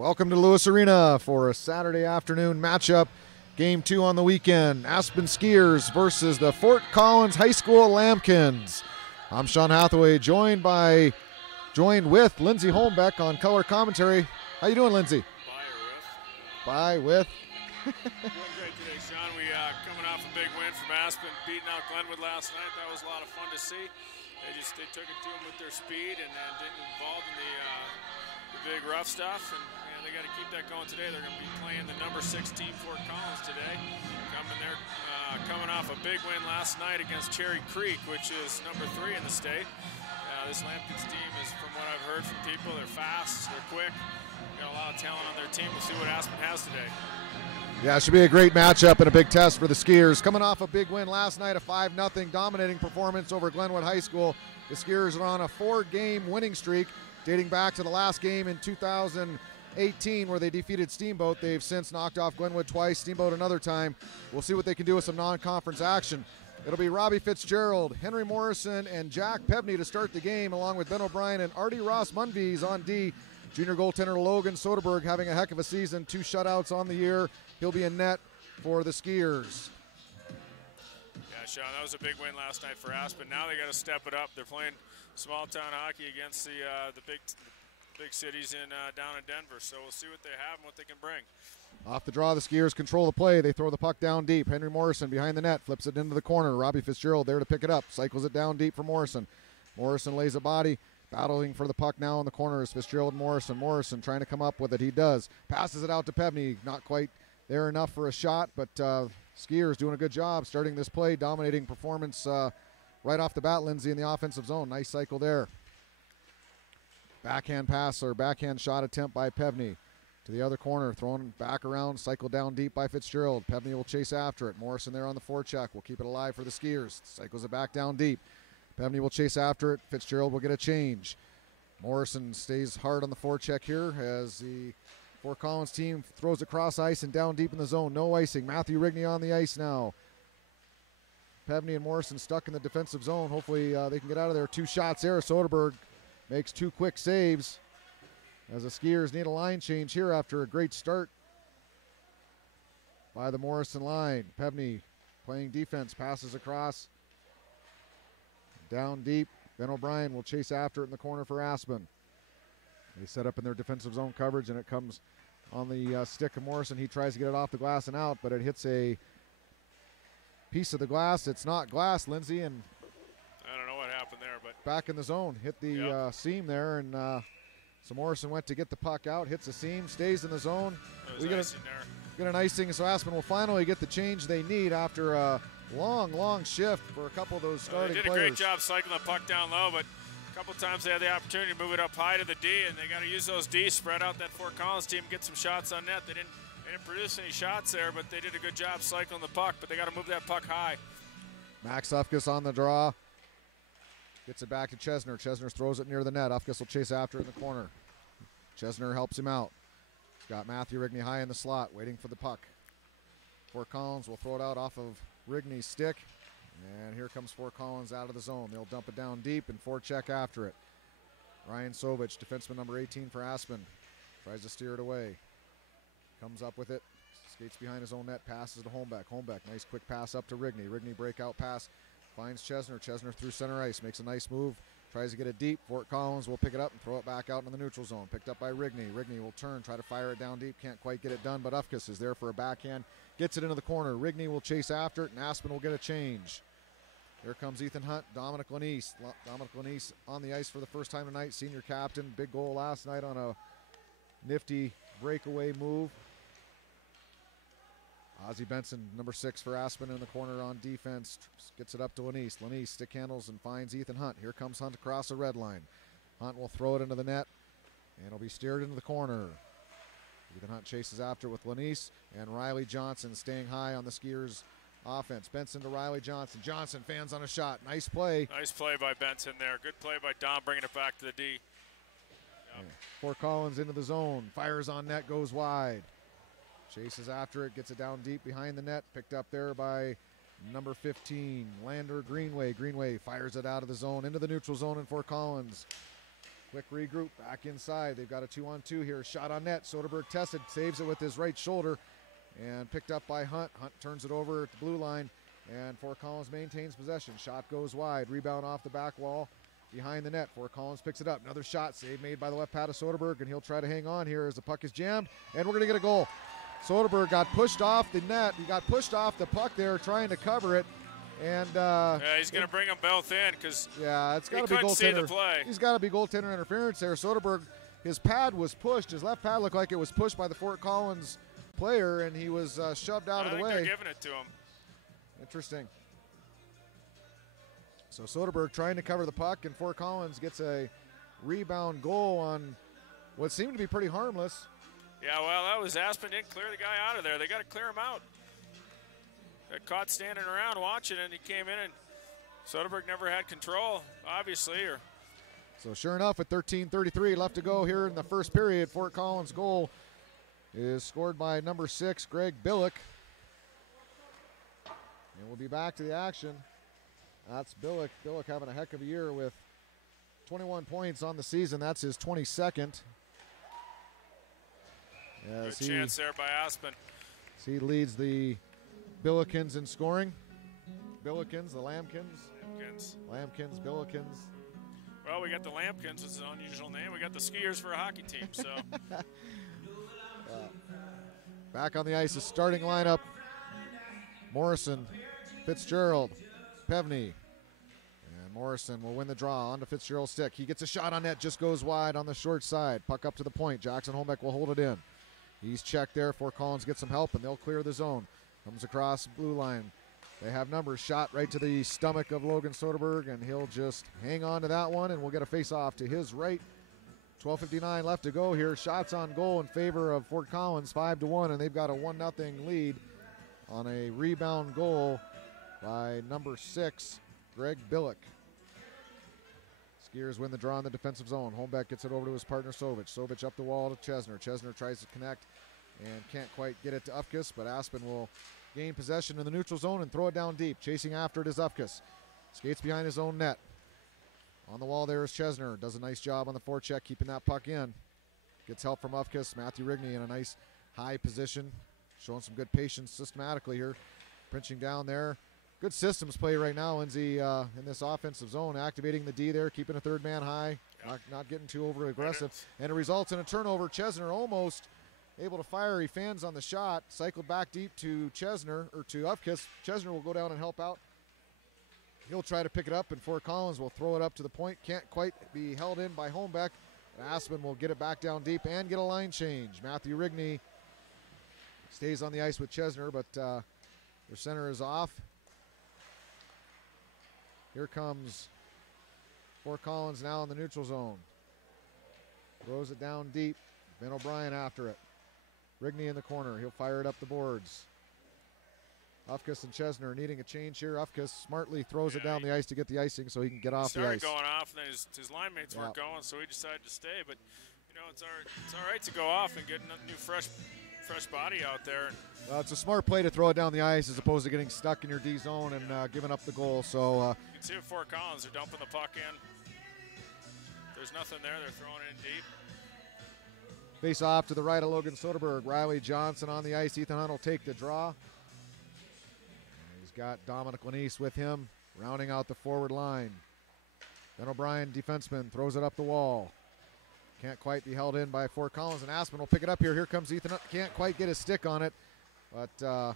Welcome to Lewis Arena for a Saturday afternoon matchup. Game 2 on the weekend. Aspen Skiers versus the Fort Collins High School Lambkins. I'm Sean Hathaway, joined with Lindsay Holmbeck on color commentary. How you doing, Lindsay? By or with. Doing great today, Sean. We coming off a big win from Aspen, beating out Glenwood last night. That was a lot of fun to see. They took it to them with their speed and didn't involve in the big rough stuff. And they got to keep that going today. They're going to be playing the number 6 team, Fort Collins, today. Coming off a big win last night against Cherry Creek, which is number 3 in the state. This Lambkins team is, from what I've heard from people, they're fast, they're quick. Got a lot of talent on their team. We'll see what Aspen has today. Yeah, it should be a great matchup and a big test for the Skiers. Coming off a big win last night, a 5-0 dominating performance over Glenwood High School. The Skiers are on a 4-game winning streak dating back to the last game in 2018 where they defeated Steamboat. They've since knocked off Glenwood twice, Steamboat another time. We'll see what they can do with some non-conference action. It'll be Robbie Fitzgerald, Henry Morrison, and Jack Pebney to start the game, along with Ben O'Brien and Artie Ross Munvies on D. Junior goaltender Logan Soderberg having a heck of a season, 2 shutouts on the year. He'll be in net for the Skiers. Yeah, Sean, that was a big win last night for Aspen. Now they got to step it up. They're playing small-town hockey against the big cities down in Denver. So we'll see what they have and what they can bring. Off the draw, the Skiers control the play. They throw the puck down deep. Henry Morrison behind the net, flips it into the corner. Robbie Fitzgerald there to pick it up. Cycles it down deep for Morrison. Morrison lays a body. Battling for the puck now in the corner is Fitzgerald and Morrison. Morrison trying to come up with it. He does. Passes it out to Pebney. Not quite there enough for a shot, but Skiers doing a good job starting this play. Dominating performance right off the bat, Lindsay, in the offensive zone. Nice cycle there. Backhand pass or backhand shot attempt by Pebney. To the other corner, thrown back around, cycled down deep by Fitzgerald. Pebney will chase after it. Morrison there on the forecheck. Will keep it alive for the Skiers. Cycles it back down deep. Pebney will chase after it. Fitzgerald will get a change. Morrison stays hard on the forecheck here as the Fort Collins team throws across ice and down deep in the zone. No icing. Matthew Rigney on the ice now. Pebney and Morrison stuck in the defensive zone. Hopefully they can get out of there. 2 shots there. Soderberg makes 2 quick saves as the Skiers need a line change here after a great start by the Morrison line. Pebney playing defense, passes across. Down deep. Ben O'Brien will chase after it in the corner for Aspen. They set up in their defensive zone coverage, and it comes on the stick of Morrison. He tries to get it off the glass and out, but it hits a piece of the glass. It's not glass, Lindsay, and I don't know what happened there, but back in the zone. Hit the seam there, and so Morrison went to get the puck out, hits the seam, stays in the zone. We get an icing, so Aspen will finally get the change they need after a long shift for a couple of those starting players. They did a great job cycling the puck down low, but a couple times they had the opportunity to move it up high to the D, and they got to use those D, spread out that Fort Collins team, get some shots on net. They didn't produce any shots there, but they did a good job cycling the puck, but they got to move that puck high. Max Ufkus on the draw. Gets it back to Chesner. Chesner throws it near the net. Ufkus will chase after it in the corner. Chesner helps him out. He's got Matthew Rigney high in the slot, waiting for the puck. Fort Collins will throw it out off of Rigney's stick. And here comes Fort Collins out of the zone. They'll dump it down deep and forecheck after it. Ryan Sovich, defenseman number 18 for Aspen, tries to steer it away. Comes up with it. Skates behind his own net, passes to Holmbeck. Holmbeck, nice quick pass up to Rigney. Rigney breakout pass, finds Chesner. Chesner through center ice, makes a nice move. Tries to get it deep. Fort Collins will pick it up and throw it back out in the neutral zone. Picked up by Rigney. Rigney will turn, try to fire it down deep. Can't quite get it done, but Ufkus is there for a backhand. Gets it into the corner. Rigney will chase after it, and Aspen will get a change. Here comes Ethan Hunt, Dominic Lanise. Dominic Lanise on the ice for the first time tonight, senior captain. Big goal last night on a nifty breakaway move. Ozzie Benson, number 6 for Aspen, in the corner on defense. Gets it up to Lanise. Lanise stick handles and finds Ethan Hunt. Here comes Hunt across the red line. Hunt will throw it into the net, and it'll be steered into the corner. Ethan Hunt chases after with Lanise, and Riley Johnson staying high on the Skiers' offense. Benson to Riley Johnson. Johnson fans on a shot. Nice play. Nice play by Benson there. Good play by Dom bringing it back to the D. Yep. Yeah. Fort Collins into the zone. Fires on net, goes wide. Chases after it, gets it down deep behind the net. Picked up there by number 15, Lander Greenway. Greenway fires it out of the zone into the neutral zone in Fort Collins. Quick regroup, back inside. They've got a 2-on-2 here. Shot on net. Soderberg tested, saves it with his right shoulder, and picked up by Hunt. Hunt turns it over at the blue line, and Fort Collins maintains possession. Shot goes wide. Rebound off the back wall behind the net. Fort Collins picks it up. Another shot, save made by the left pad of Soderberg, and he'll try to hang on here as the puck is jammed, and we're going to get a goal. Soderberg got pushed off the net. He got pushed off the puck there trying to cover it. And yeah, he's going to bring them both in because it's got to be couldn't see the goaltender. play. He's got to be goaltender interference there. Soderberg, his pad was pushed. His left pad looked like it was pushed by the Fort Collins player, and he was shoved out of the way. They're giving it to him. Interesting. So Soderberg trying to cover the puck, and Fort Collins gets a rebound goal on what seemed to be pretty harmless. Yeah, well, that was Aspen didn't clear the guy out of there. They got to clear him out. Got caught standing around watching, and he came in, and Soderberg never had control, obviously. So sure enough, with 13:33 left to go here in the first period, Fort Collins' goal is scored by number 6, Greg Billick. And we'll be back to the action. That's Billick. Billick having a heck of a year with 21 points on the season. That's his 22nd. Good chance there by Aspen. He leads the Billikens in scoring. Billikens, the Lambkins. Lambkins, Billikens. Well, we got the Lambkins, it's an unusual name. We got the Skiers for a hockey team, so. Back on the ice, the starting lineup. Morrison, Fitzgerald, Pevney. And Morrison will win the draw onto Fitzgerald's stick. He gets a shot on net, just goes wide on the short side. Puck up to the point. Jackson Holmbeck will hold it in. He's checked there. Fort Collins gets some help, and they'll clear the zone. Comes across blue line. They have numbers. Shot right to the stomach of Logan Soderberg, and he'll just hang on to that one, and we'll get a face-off to his right. 12:59 left to go here. Shots on goal in favor of Fort Collins, 5-1, and they've got a 1-0 lead on a rebound goal by number 6, Greg Billick. Skiers win the draw in the defensive zone. Holmbeck gets it over to his partner, Sovich. Sovich up the wall to Chesner. Chesner tries to connect and can't quite get it to Ufkes, but Aspen will gain possession in the neutral zone and throw it down deep. Chasing after it is Ufkes. Skates behind his own net. On the wall there is Chesner. Does a nice job on the forecheck, keeping that puck in. Gets help from Ufkes. Matthew Rigney in a nice high position. Showing some good patience systematically here. Pinching down there. Good systems play right now, Lindsay, in this offensive zone. Activating the D there, keeping a third man high. Yep. Not getting too over aggressive. And it results in a turnover. Chesner almost able to fire. He fans on the shot. Cycled back deep to Chesner, or to Ufkes. Chesner will go down and help out. He'll try to pick it up, and Fort Collins will throw it up to the point. Can't quite be held in by Holmbeck. Aspen will get it back down deep and get a line change. Matthew Rigney stays on the ice with Chesner, but their center is off. Here comes Fort Collins now in the neutral zone. Throws it down deep. Ben O'Brien after it. Rigney in the corner. He'll fire it up the boards. Ufkes and Chesner needing a change here. Ufkes smartly throws it down the ice to get the icing so he can get off the ice. He started going off, and then his line mates weren't going, so he decided to stay. But, you know, it's all right to go off and get a new fresh body out there. Well, it's a smart play to throw it down the ice as opposed to getting stuck in your D zone and giving up the goal. So you can see with Fort Collins, they're dumping the puck in. There's nothing there. They're throwing it in deep. Face off to the right of Logan Soderberg. Riley Johnson on the ice. Ethan Hunt will take the draw. He's got Dominic Lanise with him, rounding out the forward line. Ben O'Brien, defenseman, throws it up the wall. Can't quite be held in by Fort Collins, and Aspen will pick it up here. Here comes Ethan Hunt. Can't quite get his stick on it, but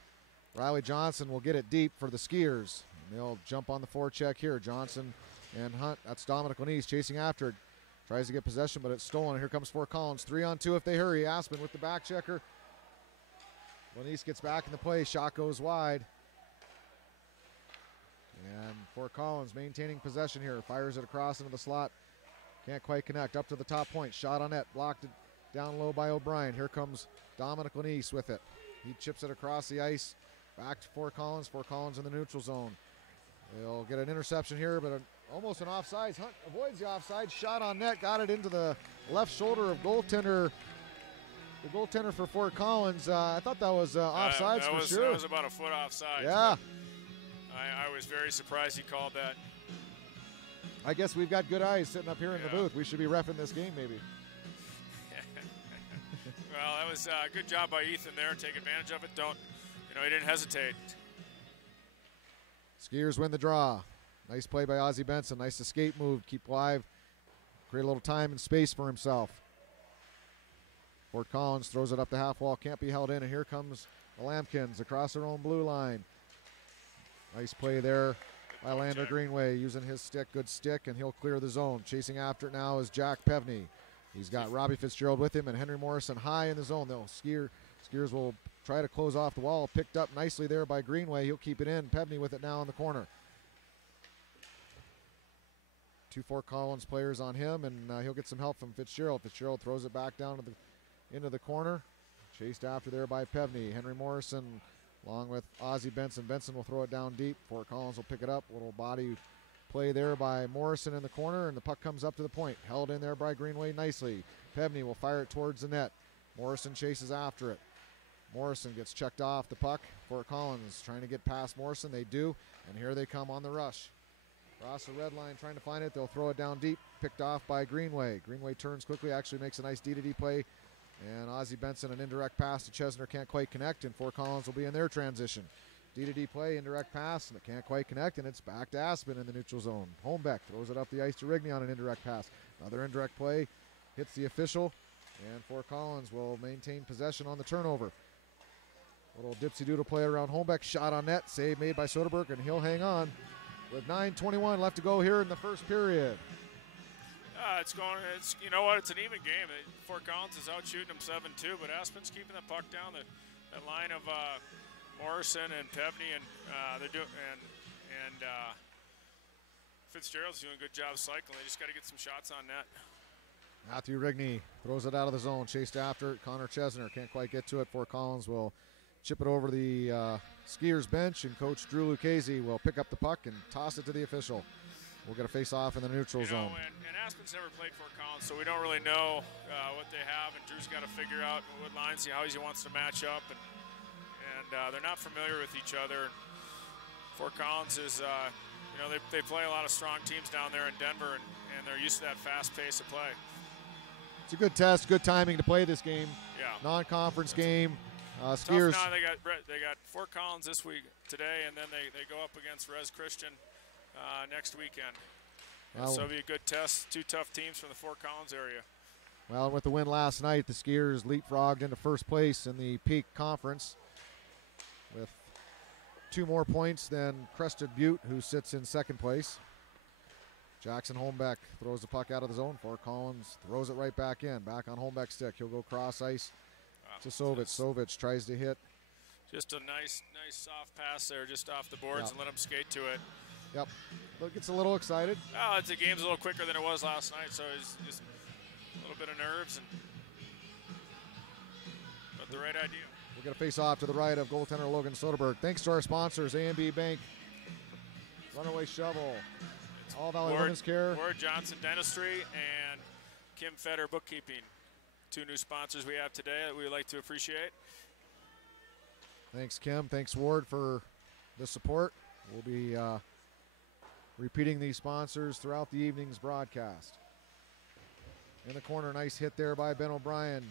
Riley Johnson will get it deep for the Skiers. And they'll jump on the forecheck here. Johnson and Hunt. That's Dominic Lanise chasing after it. Tries to get possession, but it's stolen. Here comes Fort Collins. 3-on-2 if they hurry. Aspen with the back checker. Lanise gets back in the play. Shot goes wide. And Fort Collins maintaining possession here. Fires it across into the slot. Can't quite connect. Up to the top point. Shot on net. Blocked it down low by O'Brien. Here comes Dominic Lanise with it. He chips it across the ice. Back to Fort Collins. Fort Collins in the neutral zone. They'll get an interception here, but almost an offsides. Hunt avoids the offside. Shot on net. Got it into the left shoulder of goaltender. The goaltender for Fort Collins. I thought that was offsides for sure. That was about a foot offside. Yeah. I was very surprised he called that. I guess we've got good eyes sitting up here in the booth. We should be reffing this game maybe. Well, that was a good job by Ethan there. Take advantage of it. He didn't hesitate. Skiers win the draw. Nice play by Ozzie Benson. Nice escape move. Keep live. Create a little time and space for himself. Fort Collins throws it up the half wall. Can't be held in. And here comes the Lambkins across their own blue line. Nice play there by Lander Greenway using his stick. Good stick, and he'll clear the zone. Chasing after it now is Jack Pevney. He's got Robbie Fitzgerald with him and Henry Morrison high in the zone. Skiers will try to close off the wall. Picked up nicely there by Greenway. He'll keep it in. Pevney with it now in the corner. 2 Fort Collins players on him, and he'll get some help from Fitzgerald. Fitzgerald throws it back down into the corner. Chased after there by Pevney. Henry Morrison along with Ozzie Benson. Benson will throw it down deep. Fort Collins will pick it up. Little body play there by Morrison in the corner, and the puck comes up to the point. Held in there by Greenway nicely. Pevney will fire it towards the net. Morrison chases after it. Morrison gets checked off the puck. Fort Collins trying to get past Morrison. They do, and here they come on the rush. Across the red line trying to find it. They'll throw it down deep. Picked off by Greenway. Greenway turns quickly, actually makes a nice D-to-D play. And Ozzie Benson, an indirect pass to Chesner, can't quite connect, and Fort Collins will be in their transition. D-to-D play, indirect pass, and it can't quite connect, and it's back to Aspen in the neutral zone. Holmbeck throws it up the ice to Rigney on an indirect pass. Another indirect play, hits the official, and Fort Collins will maintain possession on the turnover. Little dipsy-doodle play around Holmbeck, shot on net, save made by Soderberg, and he'll hang on with 9:21 left to go here in the first period. It's an even game. Fort Collins is out shooting them 7-2, but Aspen's keeping the puck down. The line of Morrison and Pevney and Fitzgerald's doing a good job cycling. They just got to get some shots on net. Matthew Rigney throws it out of the zone, chased after it. Connor Chesner can't quite get to it. Fort Collins will chip it over the Skiers bench, and Coach Drew Lucchese will pick up the puck and toss it to the official. We'll get a face-off in the neutral zone. And Aspen's never played Fort Collins, so we don't really know what they have, and Drew's got to figure out what lines, how he wants to match up, and they're not familiar with each other. Fort Collins is, they play a lot of strong teams down there in Denver, and they're used to that fast pace of play. It's a good test, good timing to play this game. Yeah. Non-conference game. Skiers. Tough now. They got Fort Collins this week today, and then they go up against Res Christian next weekend. So it'll be a good test. 2 tough teams from the Fort Collins area. Well, with the win last night, the Skiers leapfrogged into first place in the Peak Conference with 2 more points than Crested Butte, who sits in second place. Jackson Holmbeck throws the puck out of the zone. Fort Collins throws it right back in. Back on Holmbeck's stick. He'll go cross ice to Sovich. Sovich tries to hit. Just a nice soft pass there, just off the boards, and let him skate to it. Yep. Gets a little excited. Oh, the game's a little quicker than it was last night, so it's just a little bit of nerves, but the right idea. We're going to face off to the right of goaltender Logan Soderberg. Thanks to our sponsors, A&B Bank, Runaway Shovel, All Valley Women's Care, Ward Johnson Dentistry, and Kim Feder Bookkeeping. 2 new sponsors we have today that we would like to appreciate. Thanks, Kim. Thanks, Ward, for the support. We'll be repeating these sponsors throughout the evening's broadcast. In the corner, nice hit there by Ben O'Brien.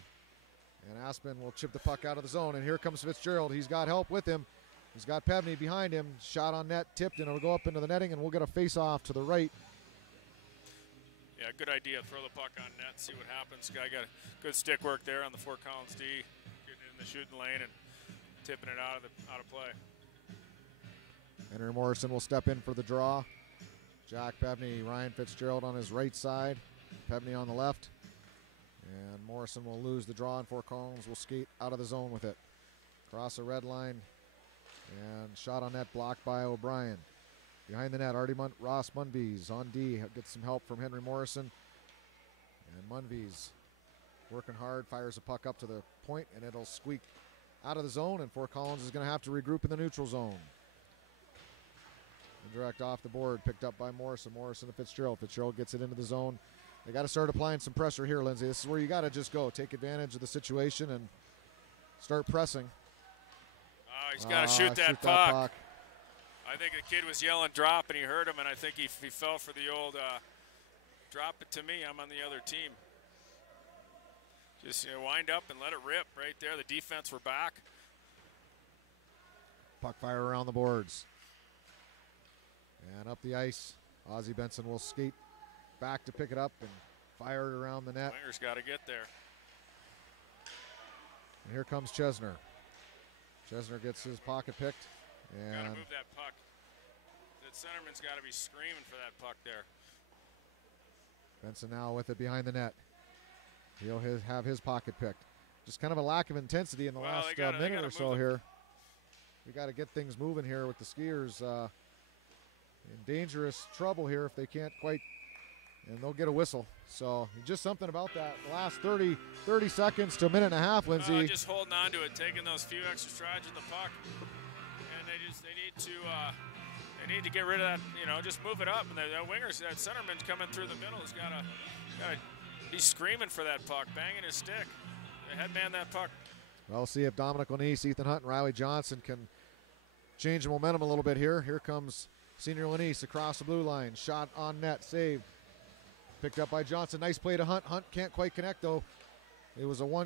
And Aspen will chip the puck out of the zone. And here comes Fitzgerald. He's got help with him. He's got Pevney behind him. Shot on net, tipped, and it'll go up into the netting, and we'll get a face-off to the right. Yeah, good idea. Throw the puck on net, see what happens. Guy got good stick work there on the Fort Collins D, getting in the shooting lane and tipping it out of play. Henry Morrison will step in for the draw. Jack Pevney, Ryan Fitzgerald on his right side. Pevney on the left. And Morrison will lose the draw, and Fort Collins will skate out of the zone with it. Cross the red line. And shot on net blocked by O'Brien. Behind the net, Ross Munvies on D. Gets some help from Henry Morrison. And Munvies working hard, fires a puck up to the point, and it'll squeak out of the zone, and Fort Collins is going to have to regroup in the neutral zone. Indirect off the board, picked up by Morrison. Morrison to Fitzgerald. Fitzgerald gets it into the zone. They got to start applying some pressure here, Lindsay. This is where you got to just go. Take advantage of the situation and start pressing. Oh, he's got to shoot that puck. I think the kid was yelling drop, and he heard him, and I think he fell for the old drop it to me, I'm on the other team. Just wind up and let it rip right there. The defense were back. Puck fire around the boards. And up the ice. Ozzie Benson will skate back to pick it up and fire it around the net. Winger's got to get there. And here comes Chesner. Chesner gets his pocket picked. Got to And move that puck. That centerman's got to be screaming for that puck there. Benson now with it behind the net. He'll have his pocket picked. Just kind of a lack of intensity in the last minute or so here. We got to get things moving here with the Skiers in dangerous trouble here if they can't quite, and they'll get a whistle. So just something about that. The last 30 seconds to a minute and a half, Lindsay. Just holding on to it, taking those few extra strides with the puck, and they need to get rid of that. Just move it up. And that winger's, that centerman's coming through the middle. He's got to be screaming for that puck, banging his stick. Headman that puck. We'll see if Dominic Lanise, Ethan Hunt, and Riley Johnson can change the momentum a little bit here. Here comes Senior Lanise across the blue line. Shot on net, saved. Picked up by Johnson. Nice play to Hunt. Hunt can't quite connect, though. It was a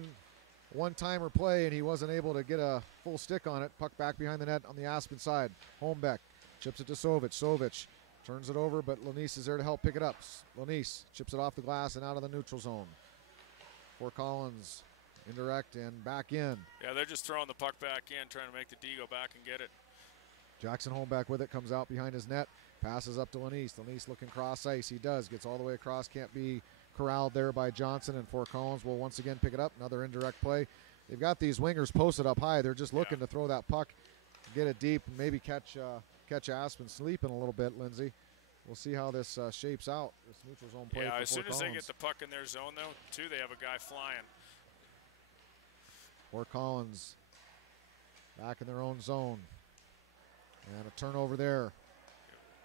one-timer play, and he wasn't able to get a full stick on it. Puck back behind the net on the Aspen side. Holmbeck chips it to Sovic. Sovic turns it over, but Lanise is there to help pick it up. Lanise chips it off the glass and out of the neutral zone. For Collins. Indirect and back in. Yeah, they're just throwing the puck back in, trying to make the D go back and get it. Jackson Holmbeck with it, comes out behind his net, passes up to Lanise. Lanise looking cross ice. He does, gets all the way across, can't be corralled there by Johnson, and Fort Collins will once again pick it up. Another indirect play. They've got these wingers posted up high. They're just looking to throw that puck, get it deep, and maybe catch Aspen sleeping a little bit, Lindsay. We'll see how this shapes out, this neutral zone play. Yeah, for as soon Fort as Collins. they get the puck in their zone, though, too, they have a guy flying. Fort Collins back in their own zone. And a turnover there.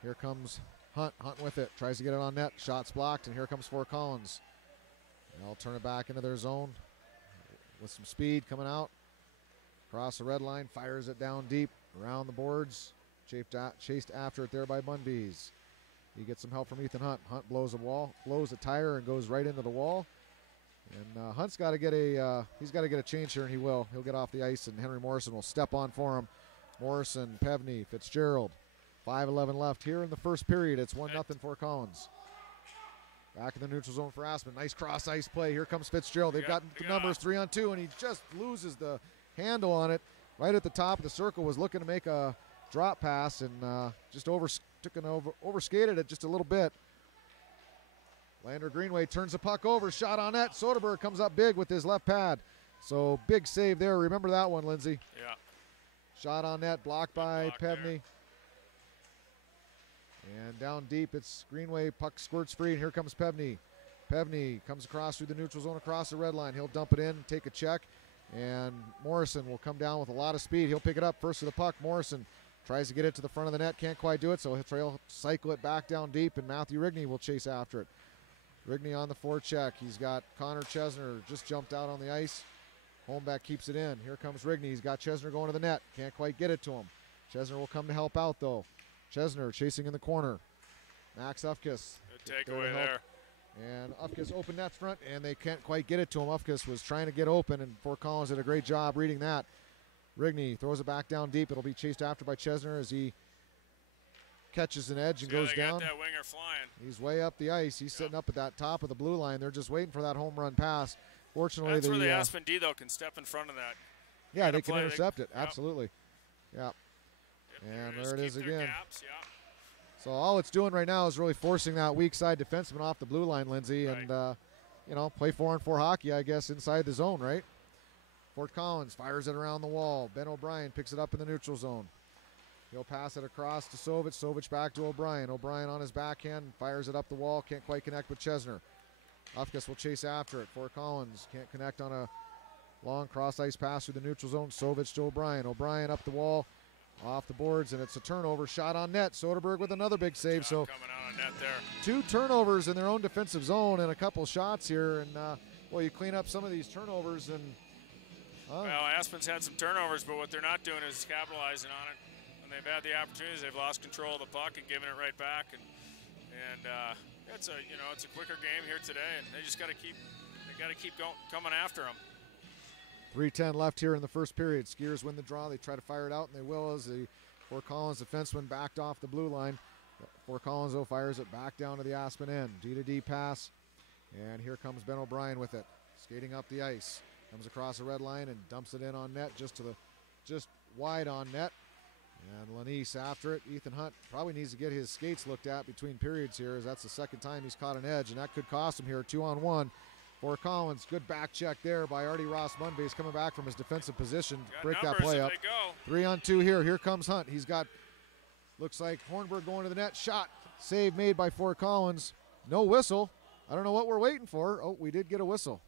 Here comes Hunt. Hunt with it. Tries to get it on net. Shots blocked, and here comes Fort Collins. And they'll turn it back into their zone with some speed coming out. Across the red line. Fires it down deep around the boards. Chased after it there by Bunbees. He gets some help from Ethan Hunt. Hunt blows a tire and goes right into the wall. And Hunt's got to get a change here, and he will. He'll get off the ice, and Henry Morrison will step on for him. Morrison, Pevney, Fitzgerald. 5:11 left here in the first period. It's 1-0 for Collins. Back in the neutral zone for Aspen. Nice cross ice play. Here comes Fitzgerald. They've got the numbers 3-on-2, and he just loses the handle on it. Right at the top of the circle, was looking to make a drop pass, and just overskated it just a little bit. Lander Greenway turns the puck over. Shot on net. Soderberg comes up big with his left pad. So big save there. Remember that one, Lindsay. Yeah. Shot on net. Blocked by Pevney. And down deep, it's Greenway. Puck squirts free, and here comes Pevney. Pevney comes across through the neutral zone, across the red line. He'll dump it in, take a check, and Morrison will come down with a lot of speed. He'll pick it up first to the puck. Morrison tries to get it to the front of the net. Can't quite do it, so he'll cycle it back down deep, and Matthew Rigney will chase after it. Rigney on the forecheck. He's got Connor Chesner just jumped out on the ice. Holmbeck keeps it in. Here comes Rigney. He's got Chesner going to the net. Can't quite get it to him. Chesner will come to help out, though. Chesner chasing in the corner. Max Ufkes. Good takeaway there. And Ufkes open net front, and they can't quite get it to him. Ufkes was trying to get open, and Fort Collins did a great job reading that. Rigney throws it back down deep. It'll be chased after by Chesner as he catches an edge and goes down. Got that winger flying. He's way up the ice. He's sitting up at that top of the blue line. They're just waiting for that home run pass. Fortunately, that's where the Aspen D, though, can step in front of that. Yeah, they can intercept it. Absolutely. Yeah. And there it is again. Gaps, yeah. So all it's doing right now is really forcing that weak side defenseman off the blue line, Lindsay, right. And play 4-on-4 hockey, I guess, inside the zone, right? Fort Collins fires it around the wall. Ben O'Brien picks it up in the neutral zone. He'll pass it across to Sovic. Sovic back to O'Brien. O'Brien on his backhand fires it up the wall. Can't quite connect with Chesner. Ufkes will chase after it. Fort Collins can't connect on a long cross ice pass through the neutral zone. Sovic to O'Brien. O'Brien up the wall, off the boards, and it's a turnover. Shot on net. Soderberg with another big save. So coming out on net there. 2 turnovers in their own defensive zone and a couple shots here. And you clean up some of these turnovers. And well, Aspen's had some turnovers, but what they're not doing is capitalizing on it. And they've had the opportunities, they've lost control of the puck and given it right back. And it's a it's a quicker game here today, and they just got to keep coming after them. 3:10 left here in the first period. Skiers win the draw. They try to fire it out, and they will as the Fort Collins defenseman backed off the blue line. Fort Collins, though, fires it back down to the Aspen end. D-to-D pass, and here comes Ben O'Brien with it. Skating up the ice. Comes across the red line and dumps it in on net, just wide on net. And Lanise after it. Ethan Hunt probably needs to get his skates looked at between periods here, as that's the second time he's caught an edge, and that could cost him here. 2-on-1. For Collins, good back check there by Artie Ross Munbase coming back from his defensive position. Break that play up. 3-on-2 here. Here comes Hunt. He's got, looks like Hornberg going to the net. Shot. Save made by Fort Collins. No whistle. I don't know what we're waiting for. Oh, we did get a whistle.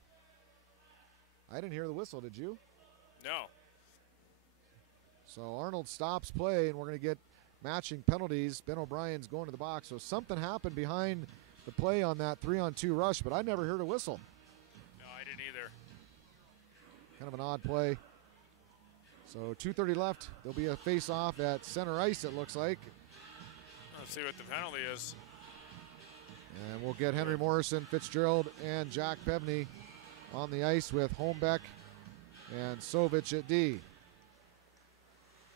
I didn't hear the whistle. Did you? No. So Arnold stops play, and we're going to get matching penalties. Ben O'Brien's going to the box. So something happened behind the play on that 3-on-2 rush, but I never heard a whistle. Either. Kind of an odd play. So 2:30 left. There'll be a face-off at center ice, it looks like. Let's see what the penalty is. And we'll get Henry Morrison, Fitzgerald, and Jack Pevney on the ice with Holmbeck and Sovich at D.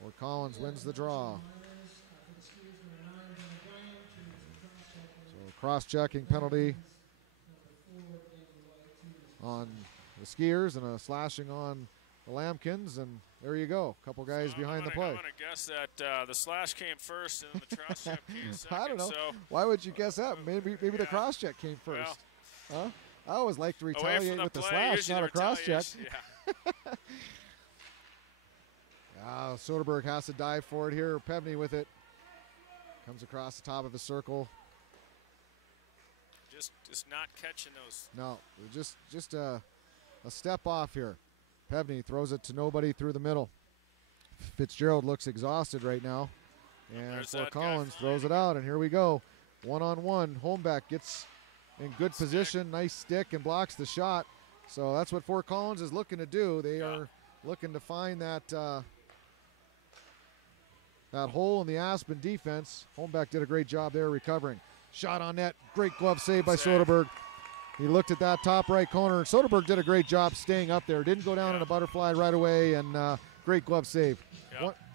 Fort Collins wins the draw. So cross-checking penalty on the Skiers and a slashing on the Lambkins, and there you go. A couple guys behind the play. I'm going to guess that the slash came first and the cross-check came second. I don't know. So why would you guess that? Maybe the cross-check came first. Well, huh? I always like to retaliate with the slash, not a cross-check. Yeah. Soderberg has to dive for it here. Pevney with it. Comes across the top of the circle. Just not catching those. No, just a step off here. Pevney throws it to nobody through the middle. Fitzgerald looks exhausted right now. And Fort Collins throws it out, and here we go. 1-on-1. Holmbeck gets in good position. Nice stick and blocks the shot. So that's what Fort Collins is looking to do. They are looking to find that hole in the Aspen defense. Holmbeck did a great job there recovering. Shot on net. Great glove save by Soderberg. He looked at that top right corner. Soderberg did a great job staying up there. Didn't go down in a butterfly right away, and great glove save.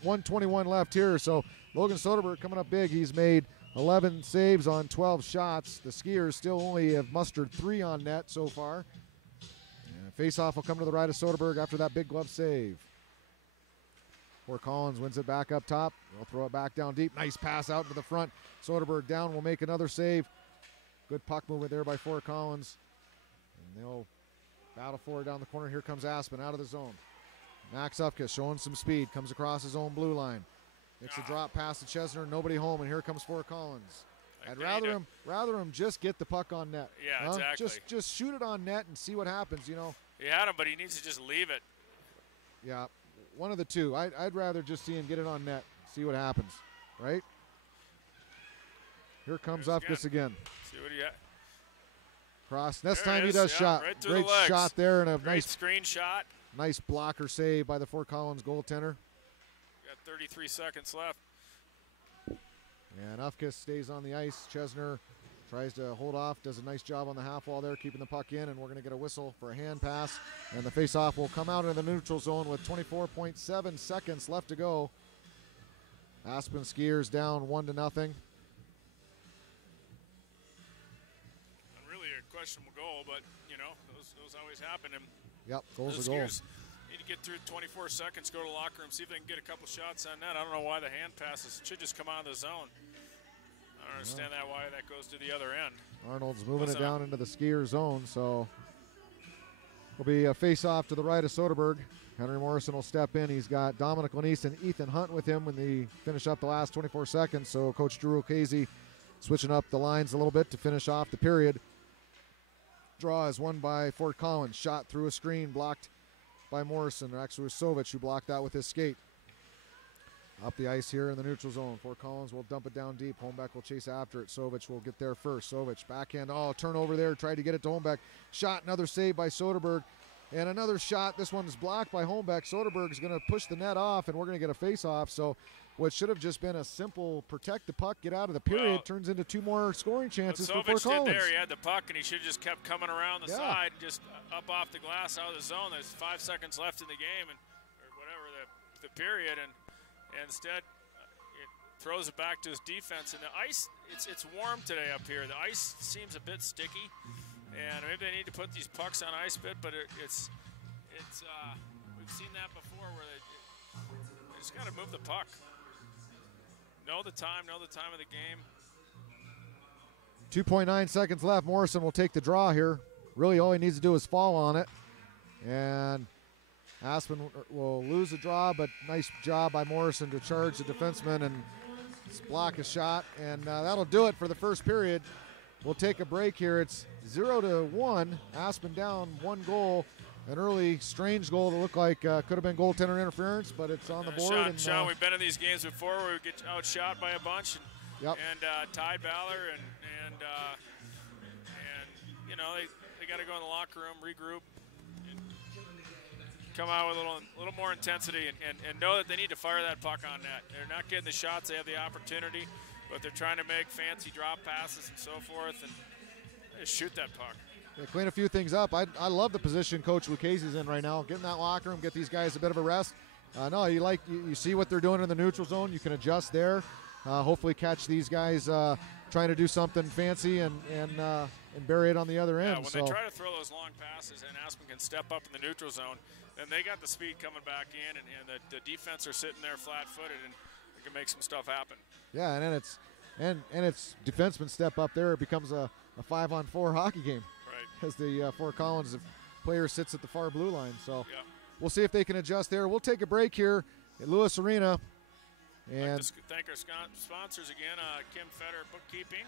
1:21 left here, so Logan Soderberg coming up big. He's made 11 saves on 12 shots. The Skiers still only have mustered 3 on net so far. And face-off will come to the right of Soderberg after that big glove save. Fort Collins wins it back up top. They'll throw it back down deep. Nice pass out to the front. Soderberg down will make another save. Good puck movement there by Fort Collins. And they'll battle for it down the corner. Here comes Aspen out of the zone. Max Upka showing some speed. Comes across his own blue line. Makes a drop pass to Chesner. Nobody home, and here comes Fort Collins. I'd rather him just get the puck on net. Yeah, exactly. Just shoot it on net and see what happens, you know. He had him, but he needs to just leave it. Yeah, one of the two. I'd rather just see him get it on net, see what happens, right? Here comes Upkus again. See what he got. Cross. Next time he does shot. Right great shot there and a nice screen shot. Nice blocker save by the Fort Collins goaltender. Got 33 seconds left. And Upkus stays on the ice. Chesner tries to hold off, does a nice job on the half wall there, keeping the puck in, and we're going to get a whistle for a hand pass. And the faceoff will come out into the neutral zone with 24.7 seconds left to go. Aspen Skiers down 1-0. Really a questionable goal, but, you know, those always happen. And yep, goal's a goal. Need to get through 24 seconds, go to the locker room, see if they can get a couple shots on net. I don't know why the hand passes should just come out of the zone. I don't understand why that goes to the other end. Arnold's moving it down into the Skier zone, so will be a face-off to the right of Soderberg. Henry Morrison will step in. He's got Dominic Lanise and Ethan Hunt with him when they finish up the last 24 seconds. So Coach Drew O'Casey switching up the lines a little bit to finish off the period. Draw is won by Fort Collins. Shot through a screen, blocked by Morrison. Actually, it was Sovich who blocked that with his skate. Up the ice here in the neutral zone. Fort Collins will dump it down deep. Holmbeck will chase after it. Sovich will get there first. Sovich backhand. Oh, turnover there. Tried to get it to Holmbeck. Shot, another save by Soderberg. And another shot. This one's blocked by Holmbeck. Soderberg is going to push the net off, and we're going to get a face-off. So what should have just been a simple protect the puck, get out of the period, turns into 2 more scoring chances for Fort Collins. Did there, he had the puck, and he should have just kept coming around the side, just up off the glass, out of the zone. There's 5 seconds left in the game, or whatever the period, and instead it throws it back to his defense. And the ice, it's warm today up here. The ice seems a bit sticky, and maybe they need to put these pucks on ice bit, but it's we've seen that before where they just got to move the puck. Know the time of the game. 2.9 seconds left. Morrison will take the draw here. Really all he needs to do is fall on it. And Aspen will lose the draw, but nice job by Morrison to charge the defenseman and block a shot. And that'll do it for the first period. We'll take a break here. It's 0-1. Aspen down 1 goal. An early strange goal that looked like could have been goaltender interference, but it's on the board. Sean, we've been in these games before where we get outshot by a bunch, and Ty Baller, and you know they got to go in the locker room, regroup, and come out with a little more intensity, and know that they need to fire that puck on net. They're not getting the shots; they have the opportunity, but they're trying to make fancy drop passes and so forth, and they shoot that puck. Yeah, clean a few things up. I love the position Coach Lucchese's in right now. Get in that locker room, get these guys a bit of a rest. No, you see what they're doing in the neutral zone. You can adjust there. Hopefully catch these guys trying to do something fancy and bury it on the other end. Yeah, when they try to throw those long passes and Aspen can step up in the neutral zone, then they got the speed coming back in, and the defense are sitting there flat-footed, and they can make some stuff happen. Yeah, and then it's defensemen step up there. It becomes a 5-on-4 hockey game. As the Fort Collins player sits at the far blue line. So we'll see if they can adjust there. We'll take a break here at Lewis Arena. And like to thank our sponsors again, Kim Fetter Bookkeeping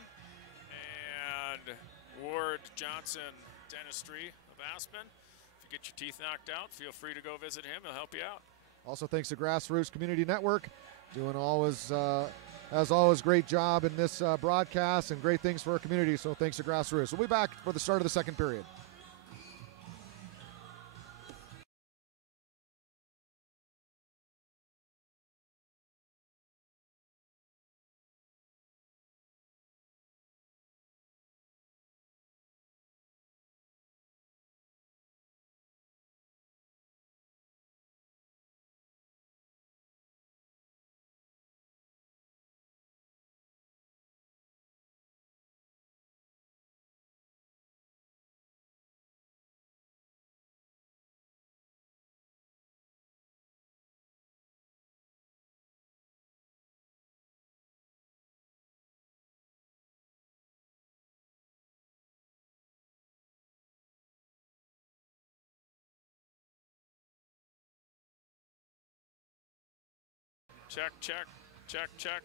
and Ward Johnson Dentistry of Aspen. If you get your teeth knocked out, feel free to go visit him. He'll help you out. Also thanks to Grassroots Community Network, doing as always, great job in this broadcast and great things for our community. So thanks to Grassroots. We'll be back for the start of the second period. Check, check, check, check.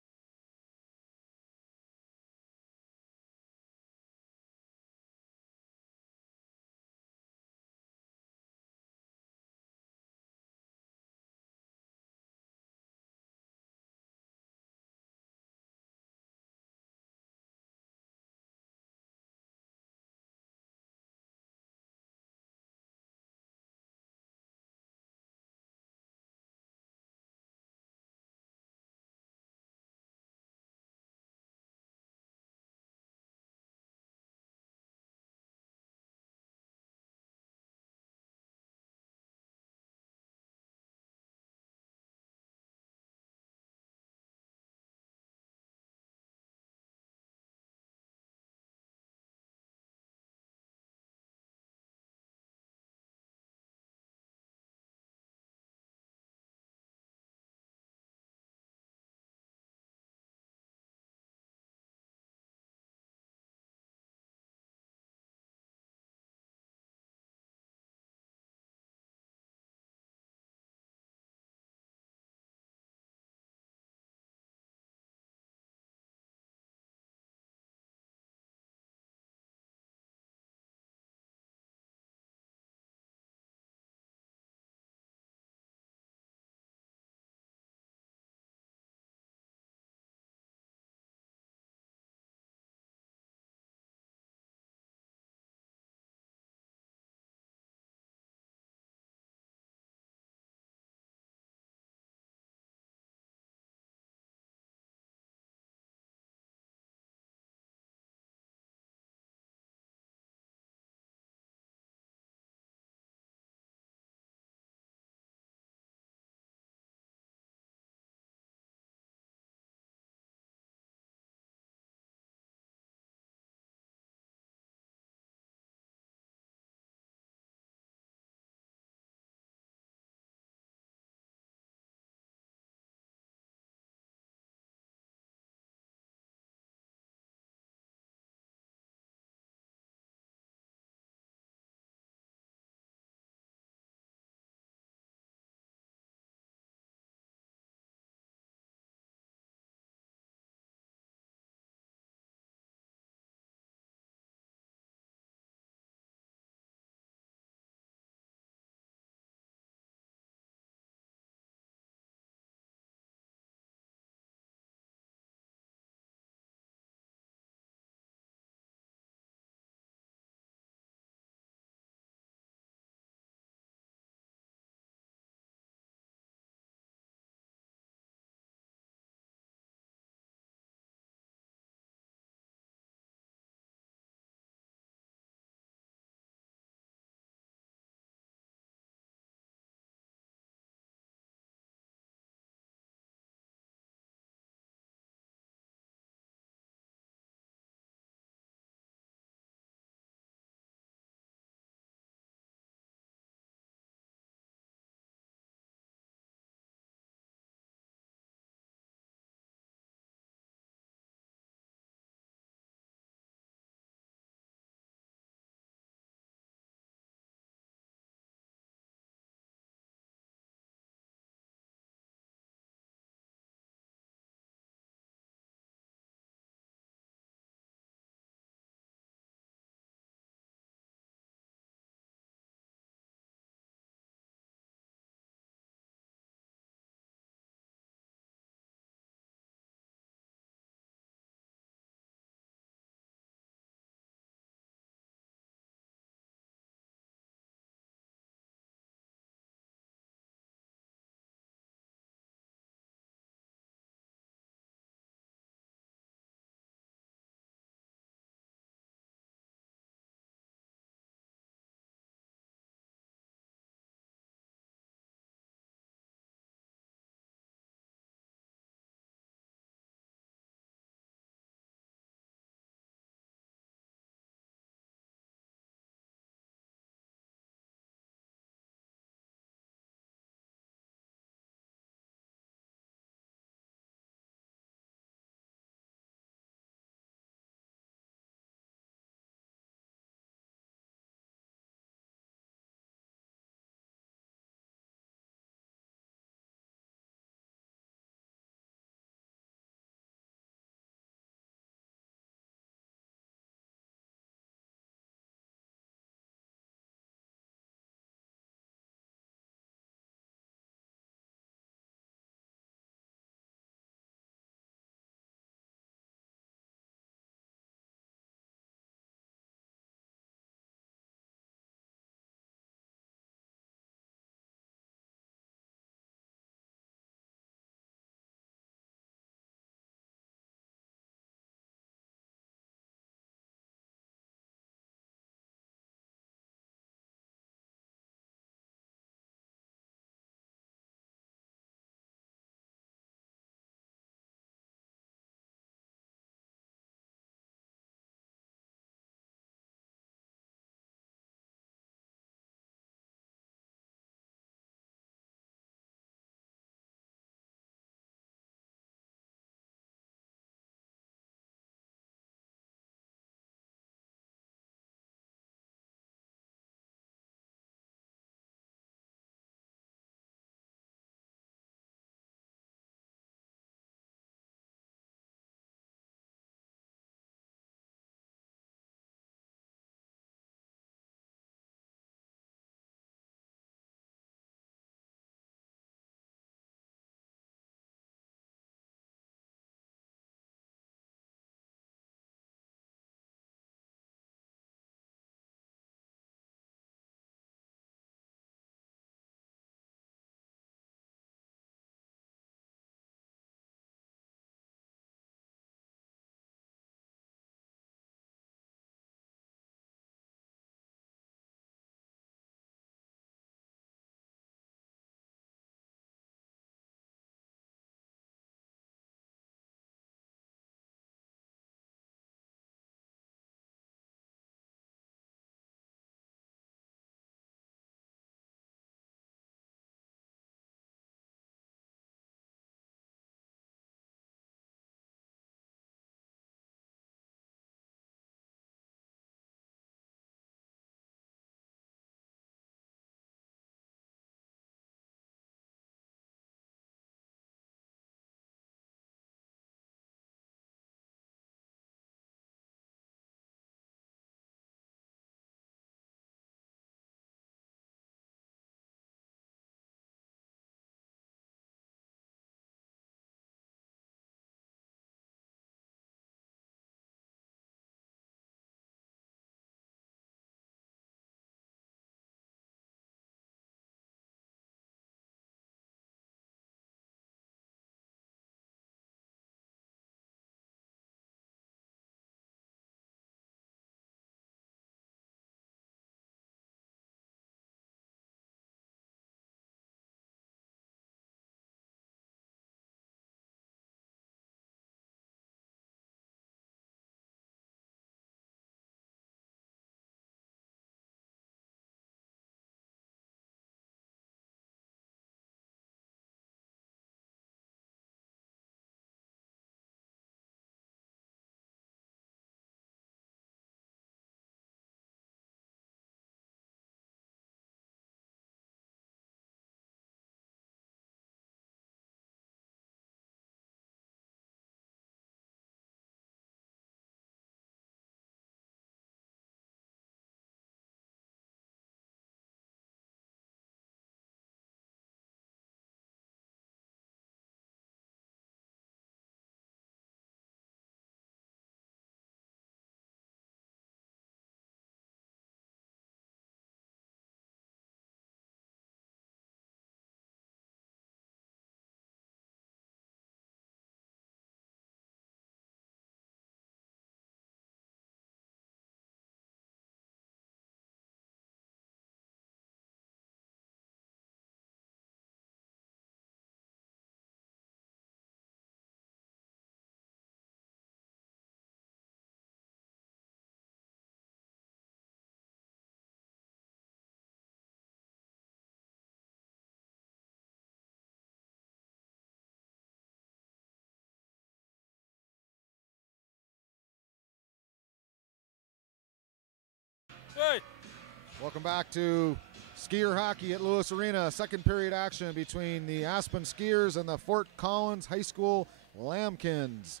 Welcome back to skier hockey at Lewis Arena. Second period action between the Aspen Skiers and the Fort Collins High School Lambkins.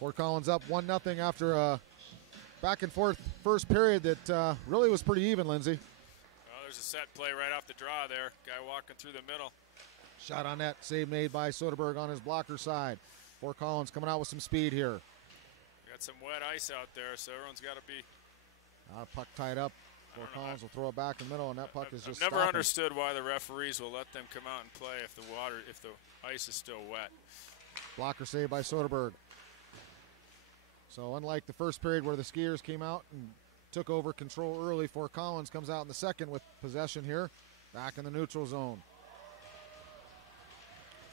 Fort Collins up 1-0 after a back and forth first period that really was pretty even, Lindsay. Well, there's a set play right off the draw there. Guy walking through the middle. Shot on net, save made by Soderberg on his blocker side. Fort Collins coming out with some speed here. Got some wet ice out there, so everyone's got to be. Puck tied up. Fort Collins will throw it back in the middle, and that puck is just I've never stopping. understood why the referees will let them come out and play if the ice is still wet. Blocker save by Soderberg. So unlike the first period where the Skiers came out and took over control early, Fort Collins comes out in the second with possession here, back in the neutral zone.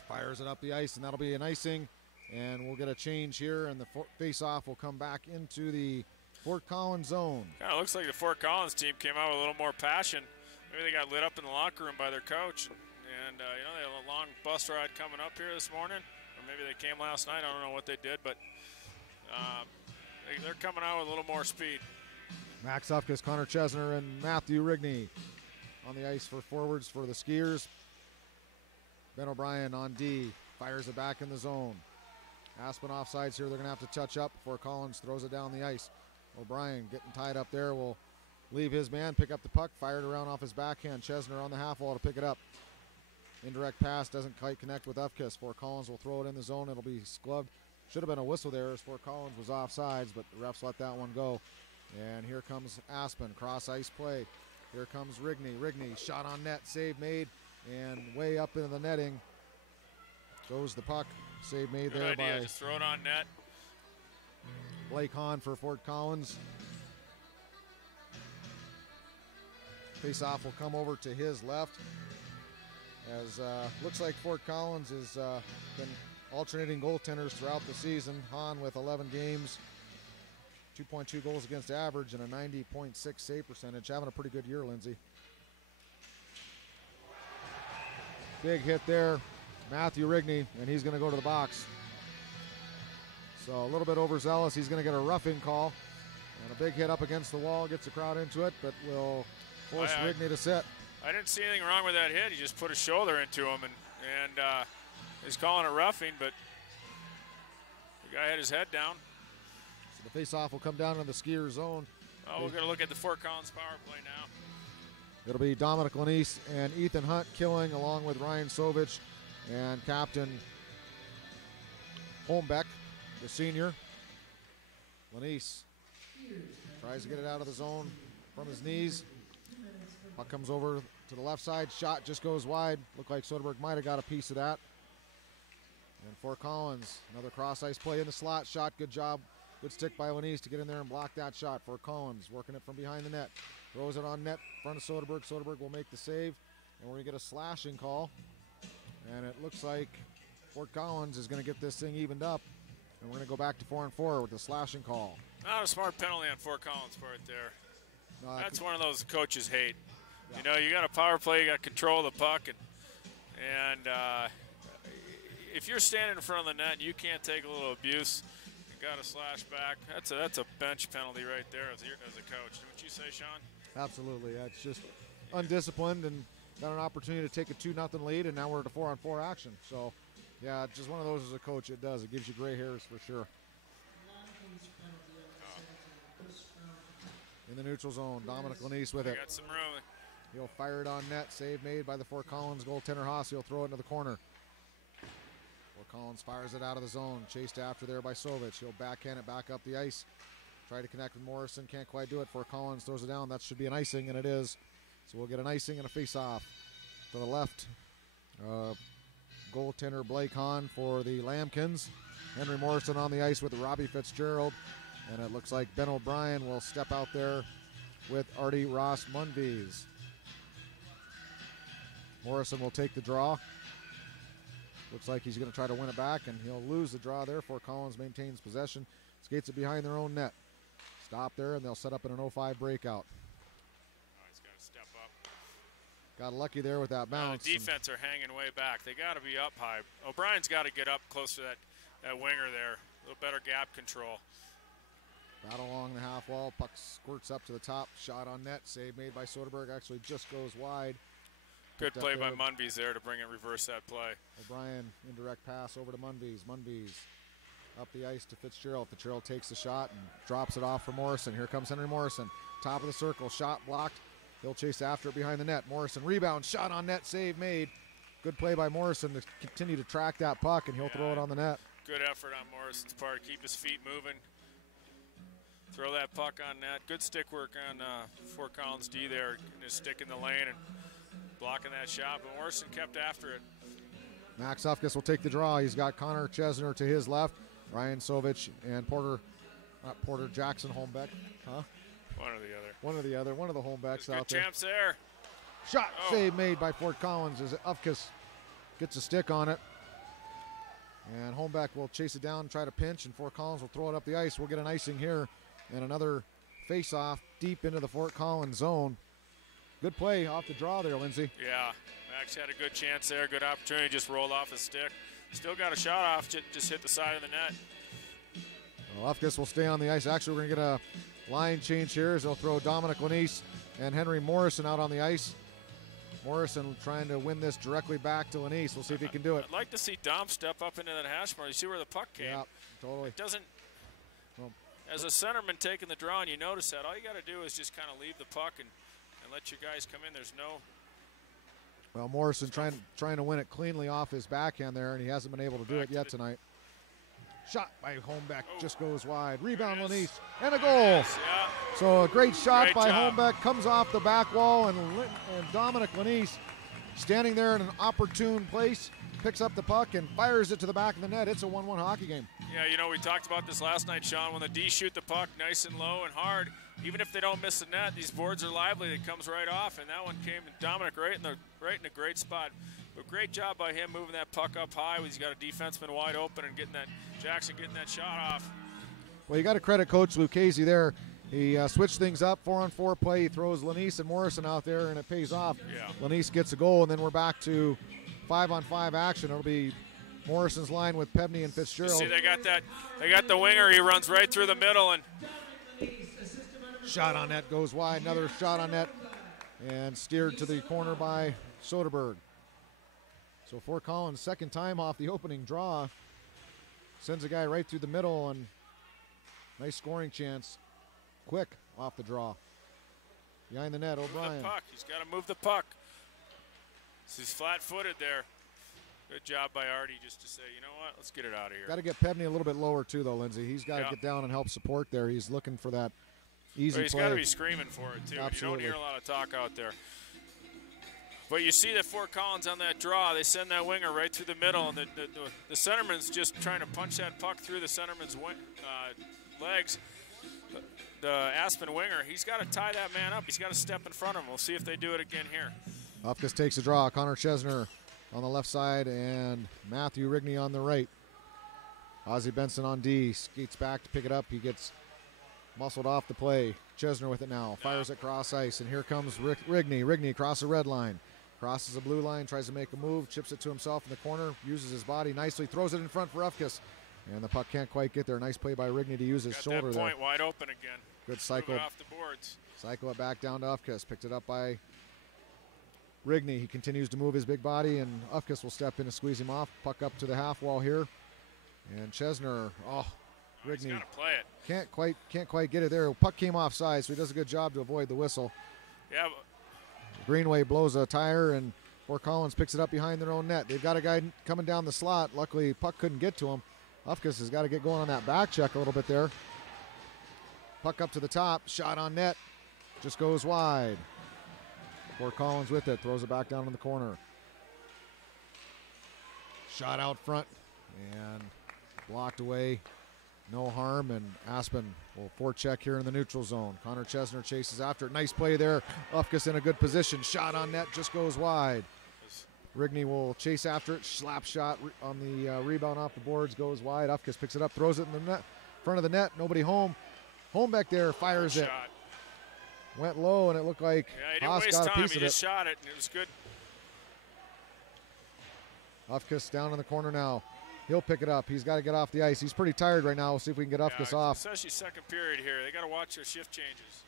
Fires it up the ice, and that'll be an icing, and we'll get a change here, and the face-off will come back into the Fort Collins zone. Kind of looks like the Fort Collins team came out with a little more passion. Maybe they got lit up in the locker room by their coach. And, they had a long bus ride coming up here this morning. Or maybe they came last night. I don't know what they did. But they're coming out with a little more speed. Max Ufkus, Connor Chesner, and Matthew Rigney on the ice for forwards for the Skiers. Ben O'Brien on D. Fires it back in the zone. Aspen offsides here. They're going to have to touch up before Collins throws it down the ice. O'Brien getting tied up there will leave his man, pick up the puck, fired around off his backhand. Chesner on the half wall to pick it up. Indirect pass doesn't quite connect with Ufkus. Fort Collins will throw it in the zone. It'll be gloved. Should have been a whistle there as Fort Collins was offsides, but the refs let that one go. And here comes Aspen, cross ice play. Here comes Rigney. Rigney shot on net, save made, and way up into the netting goes the puck. Save made Good there idea. by Just throw it on net. Blake Hahn for Fort Collins. Face-off will come over to his left. As looks like Fort Collins has been alternating goaltenders throughout the season. Hahn with 11 games, 2.2 goals against average, and a 90.6 save percentage. Having a pretty good year, Lindsay. Big hit there. Matthew Rigney, and he's going to go to the box. So a little bit overzealous. He's going to get a roughing call. And a big hit up against the wall. Gets the crowd into it, but will force Rigney to sit. I didn't see anything wrong with that hit. He just put his shoulder into him, and he's calling it roughing, but the guy had his head down. So the face-off will come down in the Skier zone. Oh, we're going to look at the Fort Collins power play now. It'll be Dominic Lanise and Ethan Hunt killing, along with Ryan Sovich and Captain Holmbeck, the senior. Lanise tries to get it out of the zone from his knees. Puck comes over to the left side. Shot just goes wide. Looked like Soderberg might have got a piece of that. And Fort Collins, another cross-ice play in the slot. Shot, good job. Good stick by Lanise to get in there and block that shot. Fort Collins working it from behind the net. Throws it on net in front of Soderberg. Soderberg will make the save. And we're going to get a slashing call. And it looks like Fort Collins is going to get this thing evened up. And we're going to go back to 4-on-4 with the slashing call. Not a smart penalty on Fort Collins part there. No, that's one of those coaches hate. Yeah. You know, you got a power play, you got control of the puck, and if you're standing in front of the net and you can't take a little abuse, you got to slash back. That's a bench penalty right there as a coach. Don't you say, Sean? Absolutely. That's just undisciplined and got an opportunity to take a 2-0 lead, and now we're at a 4-on-4 action. So, yeah, just one of those as a coach. It does. It gives you gray hairs for sure. In the neutral zone, Dominic Lanise with it. Got some room. He'll fire it on net. Save made by the Fort Collins goaltender Haas. He'll throw it into the corner. Fort Collins fires it out of the zone. Chased after there by Sovich. He'll backhand it back up the ice. Try to connect with Morrison. Can't quite do it. Fort Collins throws it down. That should be an icing, and it is. So we'll get an icing and a face-off. To the left, goaltender Blake Hahn for the Lambkins. Henry Morrison on the ice with Robbie Fitzgerald. And it looks like Ben O'Brien will step out there with Artie Ross Munvies. Morrison will take the draw. Looks like he's going to try to win it back, and he'll lose the draw there. Fort Collins maintains possession. Skates it behind their own net. Stop there, and they'll set up an 0-5 breakout. Oh, he's got to step up. Got lucky there with that bounce. The defense are hanging way back. They got to be up high. O'Brien's got to get up close to that winger there. A little better gap control. Battle along the half wall. Puck squirts up to the top. Shot on net. Save made by Soderberg. Actually just goes wide. Good play by Munbees there to bring it, reverse that play. O'Brien, indirect pass over to Munbees. Munbees up the ice to Fitzgerald. Fitzgerald takes the shot and drops it off for Morrison. Here comes Henry Morrison. Top of the circle. Shot blocked. He'll chase after it behind the net. Morrison rebound. Shot on net. Save made. Good play by Morrison to continue to track that puck, and he'll throw it on the net. Good effort on Morrison's part. Keep his feet moving. Throw that puck on net. Good stick work on Fort Collins D there. Getting his stick in the lane and blocking that shot, but Morrison kept after it. Max Ufkus will take the draw. He's got Connor Chesner to his left. Ryan Sovich and Porter Jackson Holmbeck. Huh? One or the other. One of the Holmbecks out there. Good champs there. Shot save made by Fort Collins as Ufkus gets a stick on it. And Holmbeck will chase it down and try to pinch, and Fort Collins will throw it up the ice. We'll get an icing here. And another face-off deep into the Fort Collins zone. Good play off the draw there, Lindsay. Yeah, Max had a good chance there. Good opportunity, just rolled off his stick. Still got a shot off, just hit the side of the net. Well, Ufkus will stay on the ice. Actually, we're going to get a line change here as they'll throw Dominic Lanise and Henry Morrison out on the ice. Morrison trying to win this directly back to Lanise. We'll see if he can do it. I'd like to see Dom step up into that hash mark. You see where the puck came? Yeah, totally. It doesn't. Well, as a centerman taking the draw, and you notice that, all you got to do is just kind of leave the puck and let your guys come in. There's no. Well, Morrison trying to win it cleanly off his backhand there, and he hasn't been able to do it yet tonight. Shot by Holmbeck, just goes wide. Rebound Lanise, and a goal. Yes, yeah. So a great shot by job. Holmbeck, comes off the back wall, and Dominic Lanise standing there in an opportune place, picks up the puck and fires it to the back of the net. It's a 1-1 hockey game. Yeah, you know, we talked about this last night, Sean. When the D shoot the puck nice and low and hard, even if they don't miss the net, these boards are lively. It comes right off, and that one came to Dominic right in a great spot. But great job by him moving that puck up high. He's got a defenseman wide open and getting that shot off. Well, you got to credit Coach Lucchese there. He switched things up, 4-on-4 play. He throws Lanise and Morrison out there, and it pays off. Yeah. Lanise gets a goal, and then we're back to 5-on-5 action. It'll be Morrison's line with Pebney and Fitzgerald. You see, they got the winger. He runs right through the middle, and shot on net goes wide. Another shot on net, and steered to the corner by Soderberg. So Fort Collins, second time off the opening draw, sends a guy right through the middle, and nice scoring chance. Quick off the draw. Behind the net, O'Brien. He's got to move the puck. So he's flat-footed there. Good job by Artie just to say, you know what, let's get it out of here. Got to get Pebney a little bit lower too, though, Lindsay. He's got to get down and help support there. He's looking for that easy play. He's got to be screaming for it, too. Absolutely. You don't hear a lot of talk out there. But you see that Fort Collins on that draw, they send that winger right through the middle, and the centerman's just trying to punch that puck through the centerman's legs. The Aspen winger, he's got to tie that man up. He's got to step in front of him. We'll see if they do it again here. Ufkus takes a draw. Connor Chesner on the left side and Matthew Rigney on the right. Ozzie Benson on D, skates back to pick it up. He gets muscled off the play. Chesner with it now, fires it cross ice, and here comes Rigney. Rigney across the red line, crosses the blue line, tries to make a move, chips it to himself in the corner, uses his body nicely, throws it in front for Ufkus. And the puck can't quite get there. Nice play by Rigney to use his shoulder there. That point wide open again. Good cycle. Move it off the boards. Cycle it back down to Ufkus. Picked it up by Rigney. He continues to move his big body, and Ufkus will step in and squeeze him off. Puck up to the half wall here. And Chesner, Rigney he's got to play it. Can't quite get it there. Puck came offside, so he does a good job to avoid the whistle. Yeah. Greenway blows a tire, and Fort Collins picks it up behind their own net. They've got a guy coming down the slot. Luckily, puck couldn't get to him. Ufkus has got to get going on that back check a little bit there. Puck up to the top, shot on net, just goes wide. Fort Collins with it, throws it back down in the corner. Shot out front and blocked away. No harm, and Aspen will forecheck here in the neutral zone. Connor Chesner chases after it. Nice play there. Ufkus in a good position. Shot on net, just goes wide. Rigney will chase after it. Slap shot on the rebound off the boards, goes wide. Ufkus picks it up, throws it in the net, front of the net. Nobody home. Holmbeck there fires it. Shot. Went low, and it looked like he didn't waste time. He just shot it, and it was good. Ufkus down in the corner now. He'll pick it up. He's got to get off the ice. He's pretty tired right now. We'll see if we can get Ufkus off. Especially second period here. They got to watch their shift changes.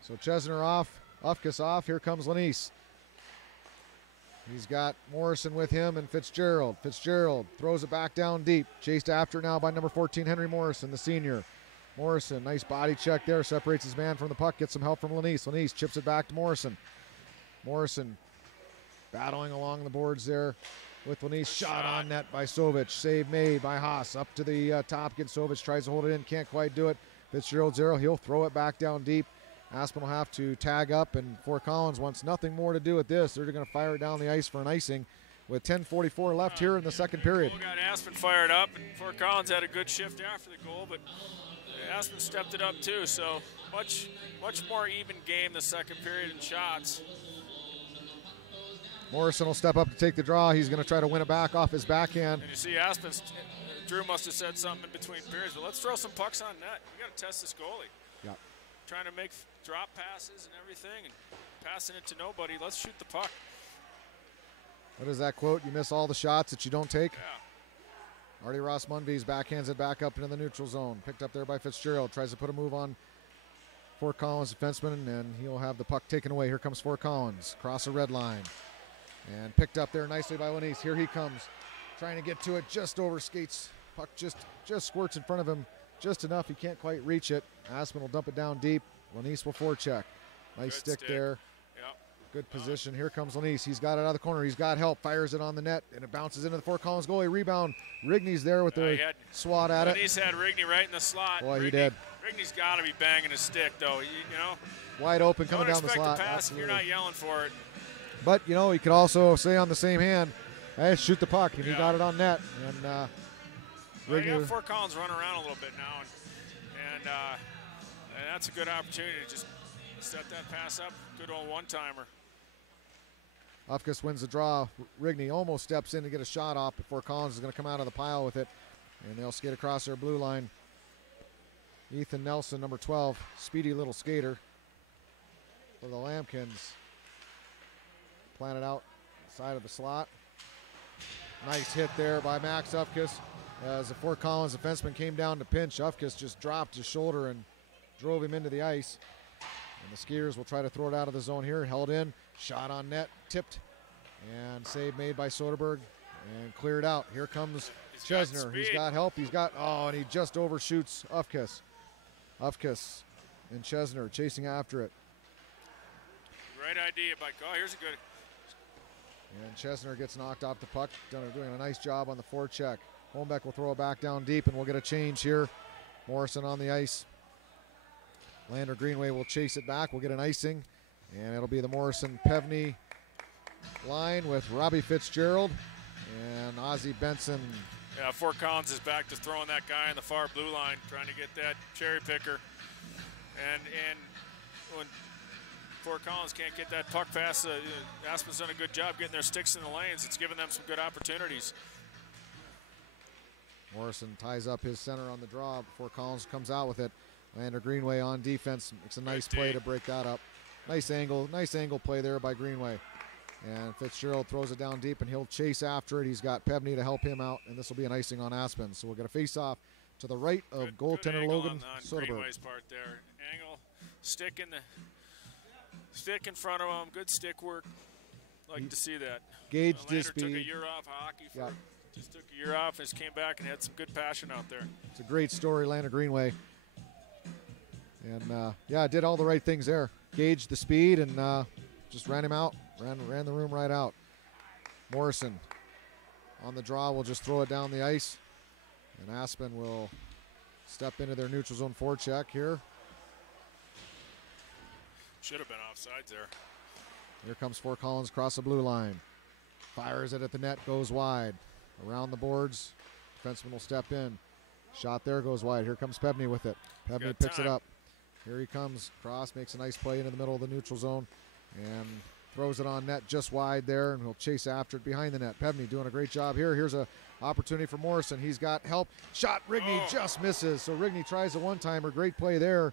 So Chesner off, Ufkus off. Here comes Lanise. He's got Morrison with him and Fitzgerald. Fitzgerald throws it back down deep. Chased after now by number 14, Henry Morrison, the senior. Morrison, nice body check there. Separates his man from the puck. Gets some help from Lanise. Lanise chips it back to Morrison. Morrison battling along the boards there with Lanise. Shot on net by Sovich. Save made by Haas. Up to the top. Gets Sovich. Tries to hold it in. Can't quite do it. Fitzgerald zero. He'll throw it back down deep. Aspen will have to tag up, and Fort Collins wants nothing more to do with this. They're going to fire it down the ice for an icing with 10:44 left here in the second period. Got Aspen fired up, and Fort Collins had a good shift after the goal, but Aspen stepped it up too, so much more even game the second period in shots. Morrison will step up to take the draw. He's going to try to win it back off his backhand. And you see Drew must have said something in between periods, but let's throw some pucks on net. We got to test this goalie. Yeah. Trying to make drop passes and everything and passing it to nobody. Let's shoot the puck. What is that quote? You miss all the shots that you don't take? Yeah. Artie Ross Munvies backhands it back up into the neutral zone. Picked up there by Fitzgerald. Tries to put a move on Fort Collins defenseman, and he'll have the puck taken away. Here comes Fort Collins. Cross the red line. And picked up there nicely by Lanise. Here he comes. Trying to get to it. Just over skates. Puck just squirts in front of him. Just enough. He can't quite reach it. Aspen will dump it down deep. Lanise will forecheck. Nice stick there. Yep. Good position. Here comes Lanise. He's got it out of the corner. He's got help. Fires it on the net, and it bounces into the Fort Collins goalie. Rebound. Rigney's there with the swat at it. Lanise had Rigney right in the slot. Boy, he did. Rigney's got to be banging his stick, though. You know. Wide open coming down the slot. Don't expect to pass if you're not yelling for it. But, you know, he could also say on the same hand, hey, shoot the puck, and he got it on net. And Rigney. Fort Collins running around a little bit now, and that's a good opportunity to just set that pass up. Good old one-timer. Ufkus wins the draw. Rigney almost steps in to get a shot off before Collins is going to come out of the pile with it. And they'll skate across their blue line. Ethan Nelson, number 12, speedy little skater for the Lambkins. Planted out side of the slot. Nice hit there by Max Ufkus. As the Fort Collins defenseman came down to pinch, Ufkus just dropped his shoulder and drove him into the ice. And the Skiers will try to throw it out of the zone here. Held in, shot on net, tipped, and save made by Soderberg, and cleared out. Here comes Chesner. He's got help. And he just overshoots Ufkus. Ufkus and Chesner chasing after it. Great idea by here's a good. And Chesner gets knocked off the puck. Doing a nice job on the forecheck. Holmbeck will throw it back down deep, and we'll get a change here. Morrison on the ice. Lander Greenway will chase it back. We'll get an icing, and it'll be the Morrison-Pevney line with Robbie Fitzgerald and Ozzie Benson. Yeah, Fort Collins is back to throwing that guy in the far blue line, trying to get that cherry picker. And when Fort Collins can't get that puck past, Aspen's done a good job getting their sticks in the lanes. It's given them some good opportunities. Morrison ties up his center on the draw before Collins comes out with it. Lander Greenway on defense makes a nice play to break that up. Nice angle play there by Greenway. And Fitzgerald throws it down deep, and he'll chase after it. He's got Pevney to help him out, and this will be an icing on Aspen. So we'll get a face-off to the right of goaltender Logan Soderberg. Greenway's part there. Angle, stick in front of him. Good stick work. Like to see that. Gauged his speed. Took a year off hockey. Just took a year off, and just came back and had some good passion out there. It's a great story, Lander Greenway. And did all the right things there. Gauged the speed and just ran him out. Ran the room right out. Morrison on the draw will just throw it down the ice. And Aspen will step into their neutral zone forecheck here. Should have been offsides there. Here comes Fort Collins across the blue line. Fires it at the net, goes wide. Around the boards, defenseman will step in. Shot there, goes wide. Here comes Pevney with it. Pevney picks it up. Here he comes. Cross makes a nice play into the middle of the neutral zone and throws it on net just wide there, and he'll chase after it behind the net. Pevney doing a great job here. Here's a opportunity for Morrison. He's got help. Shot, Rigney just misses. So Rigney tries a one-timer. Great play there.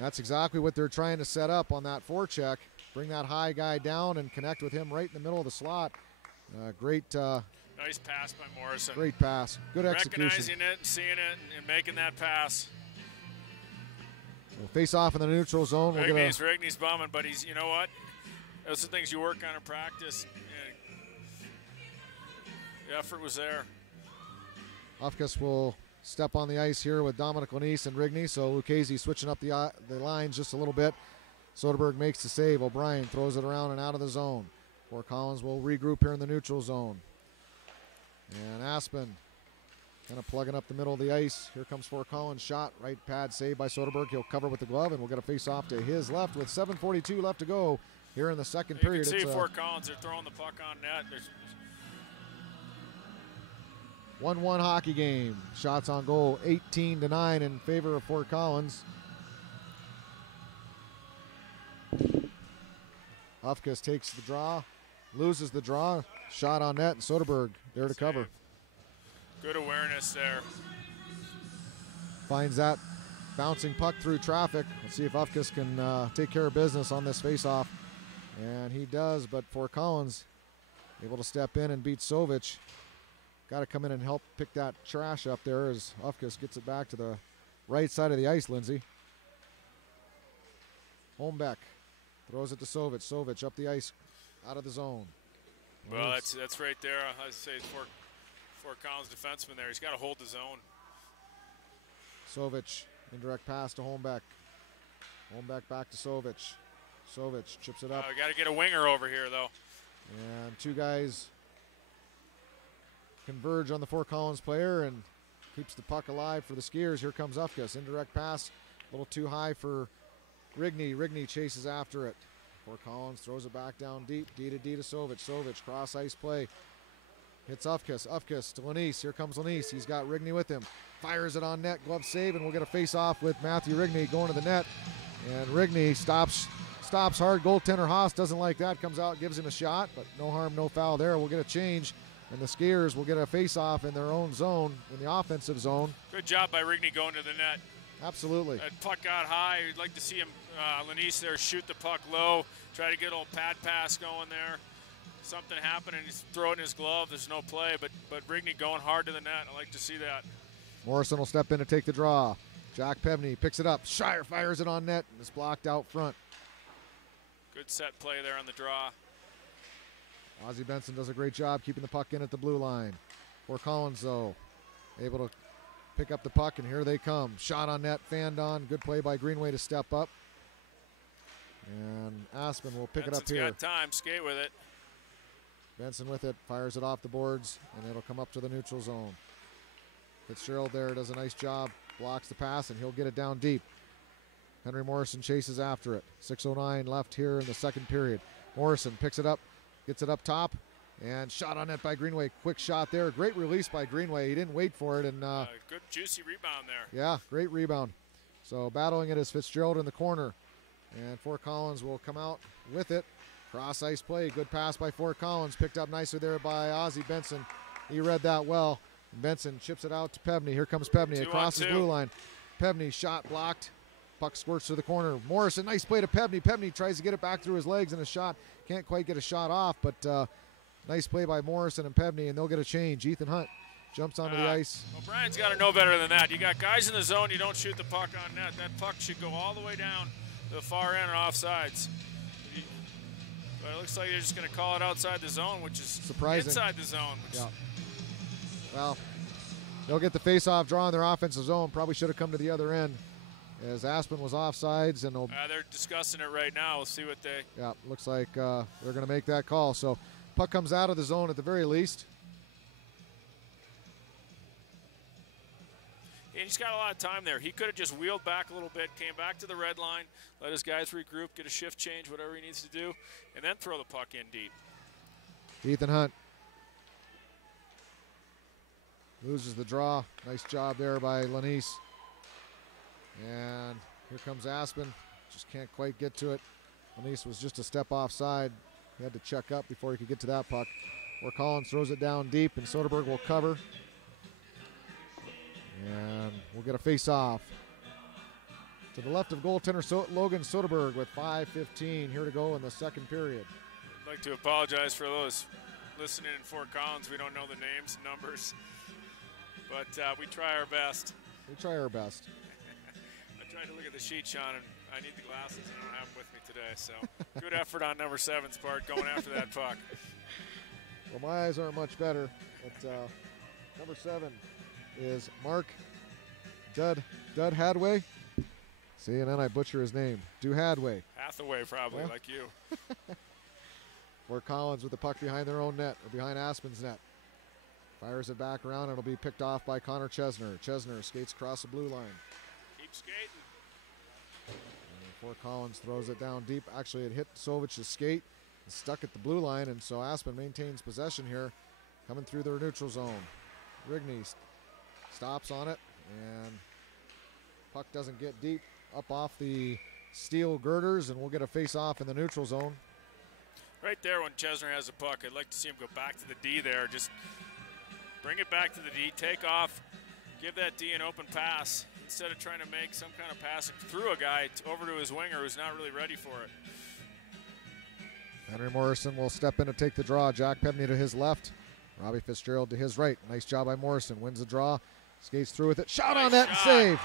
That's exactly what they're trying to set up on that forecheck. Bring that high guy down and connect with him right in the middle of the slot. Great Nice pass by Morrison. Great pass. Good execution. Recognizing it and seeing it and making that pass. We'll face off in the neutral zone. Rigny's bumming, but he's, you know what? Those are things you work on in practice. The effort was there. Ufkus will step on the ice here with Dominic Lanise and Rigney. So Lucchese switching up the lines just a little bit. Soderberg makes the save. O'Brien throws it around and out of the zone. Fort Collins will regroup here in the neutral zone. And Aspen kind of plugging up the middle of the ice. Here comes Fort Collins. Shot, right pad, saved by Soderberg. He'll cover with the glove, and we'll get a face-off to his left with 7:42 left to go here in the second period. You can see Fort Collins are throwing the puck on net. 1-1 hockey game. Shots on goal, 18-9 in favor of Fort Collins. Ufkus takes the draw, loses the draw. Shot on net, and Soderberg there to cover. Good awareness there. Finds that bouncing puck through traffic. Let's see if Ufkus can take care of business on this faceoff. And he does, but Fort Collins able to step in and beat Sovic. Got to come in and help pick that trash up there as Ufkus gets it back to the right side of the ice, Lindsay. Holmbeck throws it to Sovic. Sovic up the ice, out of the zone. Well, that's right there. I say Fort Collins defenseman there. He's got to hold the zone. Sovic, indirect pass to Holmbeck. Holmbeck back to Sovic. Sovic chips it up. We got to get a winger over here, though. And two guys converge on the Fort Collins player and keeps the puck alive for the Skiers. Here comes Ufkus. Indirect pass, a little too high for Rigney. Rigney chases after it. Fort Collins throws it back down deep. D to Sovic. Sovic, cross ice play. Hits Ufkus. Ufkus to Lanise. Here comes Lanise. He's got Rigney with him. Fires it on net. Glove save, and we'll get a face-off with Matthew Rigney going to the net. And Rigney stops hard. Goaltender Haas doesn't like that. Comes out, gives him a shot, but no harm, no foul there. We'll get a change, and the Skiers will get a face-off in their own zone, in the offensive zone. Good job by Rigney going to the net. Absolutely. That puck got high. You'd like to see him, Lanise there, shoot the puck low, try to get a little pad pass going there. Something happened and he's throwing his glove. There's no play, but Rigney going hard to the net. I like to see that. Morrison will step in to take the draw. Jack Pevney picks it up. Shire fires it on net, and it's blocked out front. Good set play there on the draw. Ozzie Benson does a great job keeping the puck in at the blue line. Fort Collins, though, able to pick up the puck, and here they come. Shot on net, fanned on. Good play by Greenway to step up. And Aspen will pick Benson's it up here. Got time, skate with it. Benson with it, fires it off the boards, and it'll come up to the neutral zone. Fitzgerald there does a nice job, blocks the pass, and he'll get it down deep. Henry Morrison chases after it. 6:09 left here in the second period. Morrison picks it up, gets it up top, and shot on net by Greenway. Quick shot there. Great release by Greenway. He didn't wait for it. And good juicy rebound there. Yeah, great rebound. So battling it is Fitzgerald in the corner. And Fort Collins will come out with it. Cross ice play. Good pass by Fort Collins. Picked up nicely there by Ozzie Benson. He read that well. Benson chips it out to Pevney. Here comes Pevney across his blue line. Pevney shot blocked. Puck squirts to the corner. Morrison, nice play to Pevney. Pevney tries to get it back through his legs and a shot. Can't quite get a shot off, but nice play by Morrison and Pevney, and they'll get a change. Ethan Hunt jumps onto the ice. O'Brien's got to know better than that. You got guys in the zone, you don't shoot the puck on net. That puck should go all the way down to the far end and offsides. But it looks like they're just going to call it outside the zone, which is surprising. Inside the zone. Yeah. Well, they'll get the face-off draw in their offensive zone. Probably should have come to the other end as Aspen was offsides. And they're discussing it right now. We'll see what they... Yeah, looks like they're going to make that call. So puck comes out of the zone at the very least. And he's got a lot of time there. He could have just wheeled back a little bit, came back to the red line, let his guys regroup, get a shift change, whatever he needs to do, and then throw the puck in deep. Ethan Hunt loses the draw. Nice job there by Lanise. And here comes Aspen. Just can't quite get to it. Lanise was just a step offside. He had to check up before he could get to that puck. Where Collins throws it down deep, and Soderberg will cover. And we'll get a face-off. To the left of goaltender Logan Soderberg with 5:15 here to go in the second period. I'd like to apologize for those listening in Fort Collins, we don't know the names and numbers, but we try our best. We try our best. I tried to look at the sheet, Sean, and I need the glasses, and I don't have them with me today. So good effort on number 7's part going after that puck. Well, my eyes aren't much better, but number 7 is Mark Dud Hadway. See, and then I butcher his name. Hadway. Hathaway, probably, like you. Fort Collins with the puck behind their own net, or behind Aspen's net. Fires it back around, and it'll be picked off by Connor Chesner. Chesner skates across the blue line. Keep skating. And Fort Collins throws it down deep. Actually, it hit Sovich's skate and stuck at the blue line, and so Aspen maintains possession here, coming through their neutral zone. Rigney stops on it, and puck doesn't get deep up off the steel girders, and we'll get a face-off in the neutral zone. Right there when Chesner has the puck, I'd like to see him go back to the D there. Just bring it back to the D, take off, give that D an open pass instead of trying to make some kind of pass through a guy over to his winger who's not really ready for it. Henry Morrison will step in to take the draw. Jack Pevney to his left. Robbie Fitzgerald to his right. Nice job by Morrison. Wins the draw. Skates through with it. Shot on net and save.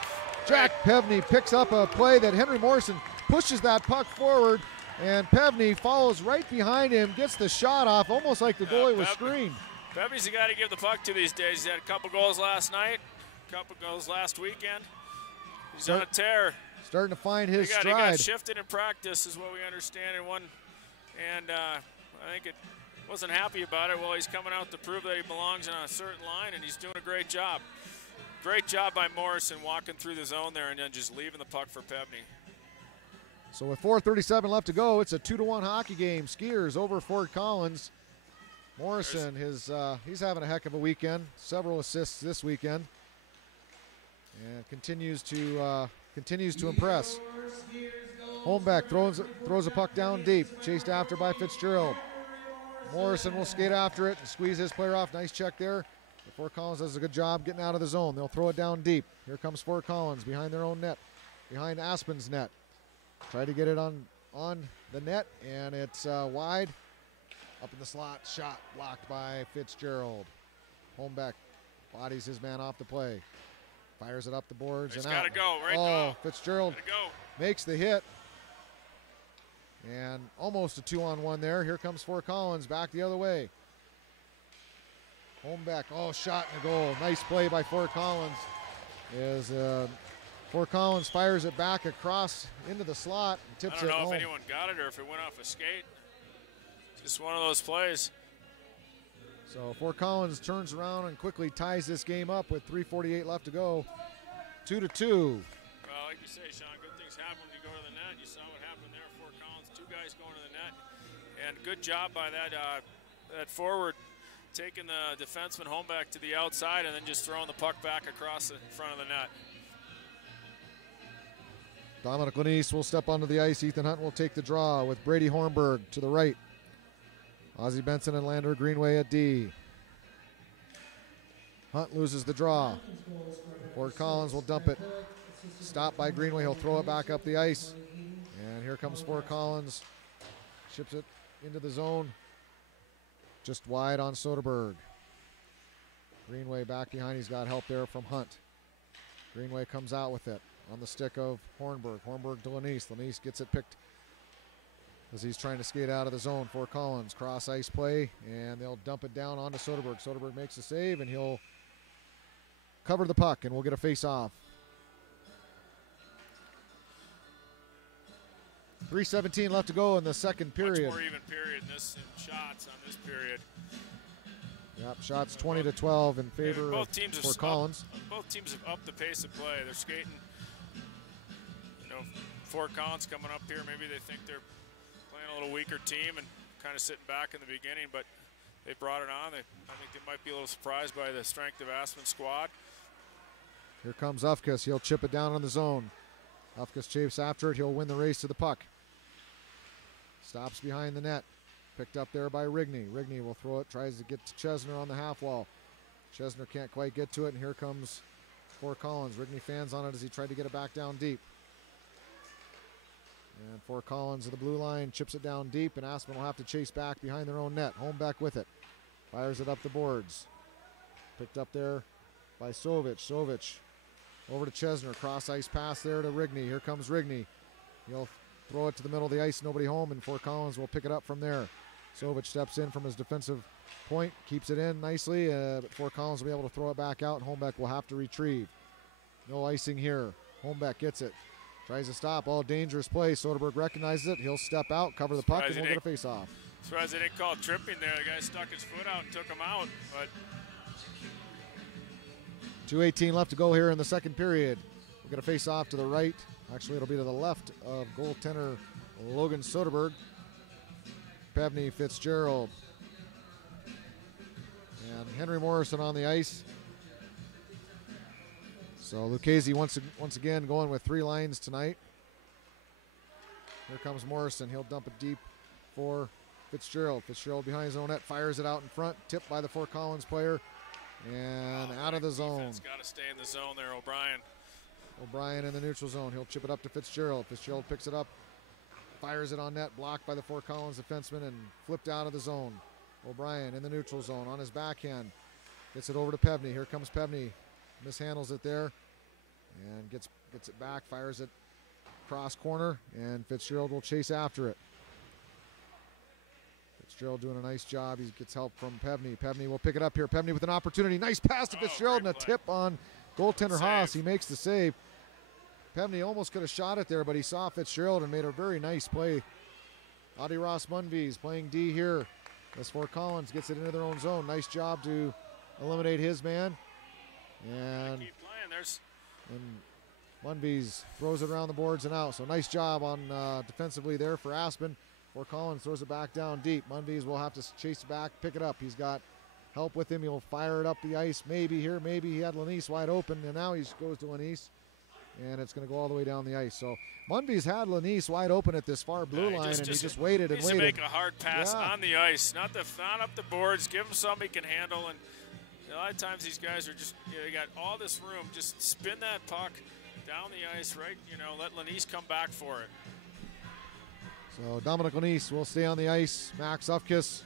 Jack Pevney picks up a play that Henry Morrison pushes that puck forward, and Pevney follows right behind him, gets the shot off, almost like the goalie was screened. Pevney's the guy to give the puck to these days. He had a couple goals last night, a couple goals last weekend. He's on a tear. Starting to find his stride. He got shifted in practice is what we understand in one, and I think it wasn't happy about it. Well, he's coming out to prove that he belongs on a certain line, and he's doing a great job. Great job by Morrison walking through the zone there and then just leaving the puck for Pevney. So with 4:37 left to go, it's a 2-1 hockey game. Skiers over Fort Collins. Morrison, he's having a heck of a weekend. Several assists this weekend, and continues to impress. Holmbeck throws a puck down deep, chased after by Fitzgerald. Morrison will skate after it and squeeze his player off. Nice check there. Fort Collins does a good job getting out of the zone. They'll throw it down deep. Here comes Fort Collins behind their own net, behind Aspen's net. Try to get it on the net, and it's wide. Up in the slot, shot blocked by Fitzgerald. Holmbeck bodies his man off the play. Fires it up the boards and out. It's got to go, right? Oh, Fitzgerald makes the hit. And almost a 2-on-1 there. Here comes Fort Collins back the other way. Holmbeck, shot in the goal. Nice play by Fort Collins. Fort Collins fires it back across into the slot and tips it home. I don't know if anyone got it or if it went off a skate. Just one of those plays. So Fort Collins turns around and quickly ties this game up with 3:48 left to go. 2-2. Well, like you say, Sean, good things happen when you go to the net. You saw what happened there. Fort Collins, 2 guys going to the net. And good job by that forward, taking the defenseman Holmbeck to the outside and then just throwing the puck back across the front of the net. Dominic Lanise will step onto the ice. Ethan Hunt will take the draw with Brady Hornberg to the right. Ozzie Benson and Lander Greenway at D. Hunt loses the draw. Fort Collins will dump it. Stopped by Greenway. He'll throw it back up the ice. And here comes Fort Collins. Ships it into the zone. Just wide on Soderberg. Greenway back behind. He's got help there from Hunt. Greenway comes out with it on the stick of Hornberg. Hornberg to Lanise. Lanise gets it picked as he's trying to skate out of the zone. Fort Collins cross ice play, and they'll dump it down onto Soderberg. Soderberg makes a save, and he'll cover the puck, and we'll get a face-off. 3:17 left to go in the second period. Much more even period in shots on this period. Yep, shots 20-12 in favor of Fort Collins. Both teams have upped the pace of play. They're skating. Fort Collins coming up here, maybe they think they're playing a little weaker team and kind of sitting back in the beginning, but they brought it on. I think they might be a little surprised by the strength of Aspen's squad. Here comes Ufkus. He'll chip it down on the zone. Ufkus chafes after it. He'll win the race to the puck. Stops behind the net. Picked up there by Rigney. Rigney will throw it, tries to get to Chesner on the half wall. Chesner can't quite get to it, and here comes Fort Collins. Rigney fans on it as he tried to get it back down deep. And Fort Collins to the blue line, chips it down deep, and Aspen will have to chase back behind their own net. Holmbeck with it. Fires it up the boards. Picked up there by Sovic. Sovic over to Chesner. Cross ice pass there to Rigney. Here comes Rigney. He'll throw it to the middle of the ice. Nobody home, and Fort Collins will pick it up from there. Sovic steps in from his defensive point. Keeps it in nicely, but Fort Collins will be able to throw it back out, and Holmbeck will have to retrieve. No icing here. Holmbeck gets it. Tries to stop. All dangerous play. Soderberg recognizes it. He'll step out, cover the puck, and we'll get a face-off. Surprised they didn't call tripping there. The guy stuck his foot out and took him out. But 2:18 left to go here in the second period. We'll get a face-off to the right. Actually, it'll be to the left of goaltender Logan Soderberg. Pevney, Fitzgerald, and Henry Morrison on the ice. So Lucchese once again going with 3 lines tonight. Here comes Morrison. He'll dump it deep for Fitzgerald. Fitzgerald behind his own net, fires it out in front, tipped by the Fort Collins player, and out of the zone. Got to stay in the zone there, O'Brien. O'Brien in the neutral zone. He'll chip it up to Fitzgerald. Fitzgerald picks it up, fires it on net, blocked by the Fort Collins defenseman, and flipped out of the zone. O'Brien in the neutral zone on his backhand. Gets it over to Pevney. Here comes Pevney. Mishandles it there and gets it back, fires it cross corner, and Fitzgerald will chase after it. Fitzgerald doing a nice job. He gets help from Pevney. Pevney will pick it up here. Pevney with an opportunity. Nice pass to Fitzgerald and a tip on goaltender Haas. He makes the save. Pevney almost could have shot it there, but he saw Fitzgerald and made a very nice play. Adi Ross Munvies playing D here. As Fort Collins gets it into their own zone. Nice job to eliminate his man. And keep playing. Munvies throws it around the boards and out. So nice job on defensively there for Aspen. Fort Collins throws it back down deep. Munvies will have to chase it back, pick it up. He's got help with him. He'll fire it up the ice. Maybe here, maybe he had Lanise wide open, and now he goes to Lanise, and it's going to go all the way down the ice. So Munvies had Lanise wide open at this far blue line, and he just waited and waited. To make a hard pass on the ice, not up the boards. Give him something he can handle, and a lot of times these guys are just, they got all this room. Just spin that puck down the ice, right? Let Lanise come back for it. So Dominic Lanise will stay on the ice. Max Ufkis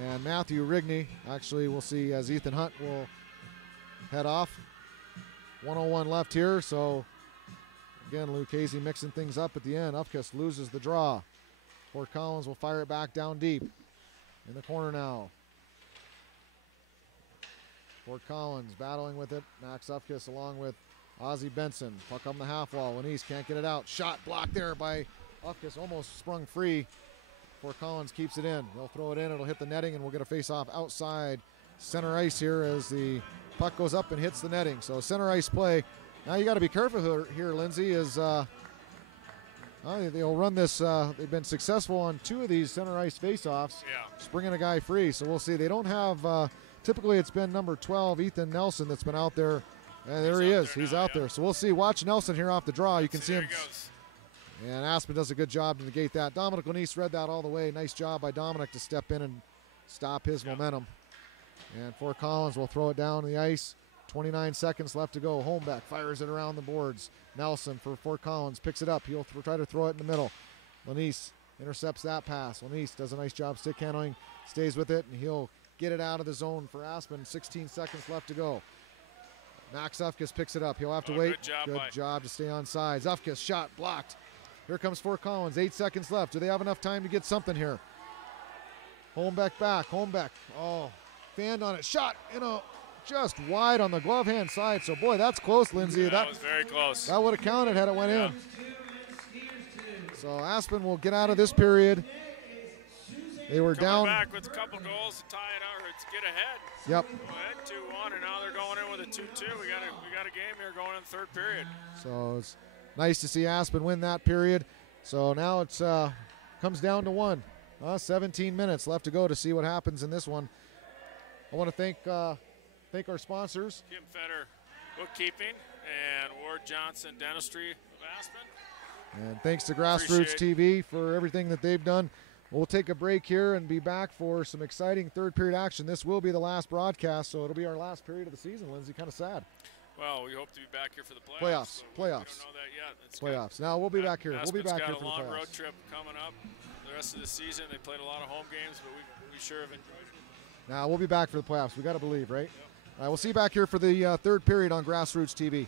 and Matthew Rigney. Actually, we'll see as Ethan Hunt will head off. 1:01 left here. So again, Lucchese mixing things up at the end. Ufkis loses the draw. Fort Collins will fire it back down deep. In the corner now. Fort Collins battling with it. Max Ufkis along with Ozzie Benson. Puck on the half wall. Lanise can't get it out. Shot blocked there by Ufkis, almost sprung free. Fort Collins keeps it in. They'll throw it in. It'll hit the netting, and we'll get a face-off outside center ice here as the puck goes up and hits the netting. So center ice play. Now you got to be careful here, Lindsay, is they'll run this. They've been successful on 2 of these center ice face-offs, springing a guy free. So we'll see. They don't have, typically it's been number 12, Ethan Nelson, that's been out there. And there he is. He's out there. So we'll see. Watch Nelson here off the draw. You can see him. And Aspen does a good job to negate that. Dominic Lanise read that all the way. Nice job by Dominic to step in and stop his momentum. And Fort Collins will throw it down the ice. 29 seconds left to go. Holmbeck fires it around the boards. Nelson for Fort Collins picks it up. He'll try to throw it in the middle. Lanise intercepts that pass. Lanise does a nice job stick handling, stays with it, and he'll get it out of the zone for Aspen. 16 seconds left to go. Max Ufkis picks it up. He'll have to wait. Good job to stay on sides. Ufkis shot blocked. Here comes Fort Collins. 8 seconds left. Do they have enough time to get something here? Holmbeck back. Holmbeck. Oh, fanned on it. Shot, just wide on the glove hand side. So, boy, that's close, Lindsay. That was very close. That would have counted had it went in. So Aspen will get out of this period. They were down. Back with a couple goals to tie it out, or to get ahead. Yep. Ahead 2-1, and now they're going in with a 2-2. We got a game here going in the third period. So it's nice to see Aspen win that period. So now it's comes down to 1. 17 minutes left to go to see what happens in this one. I want to thank our sponsors. Kim Fetter Bookkeeping and Ward Johnson Dentistry of Aspen. And thanks to Grassroots TV for everything that they've done. We'll take a break here and be back for some exciting third period action. This will be the last broadcast, so it'll be our last period of the season, Lindsay. Kind of sad. Well, we hope to be back here for the playoffs. Playoffs. We don't know that yet. It's playoffs. Now we'll be back here. Aspen's we'll be back here for the got a long playoffs. road trip coming up the rest of the season. They played a lot of home games, but we sure have enjoyed it. Now we'll be back for the playoffs. We got to believe, right? All right, we'll see you back here for the third period on Grassroots TV.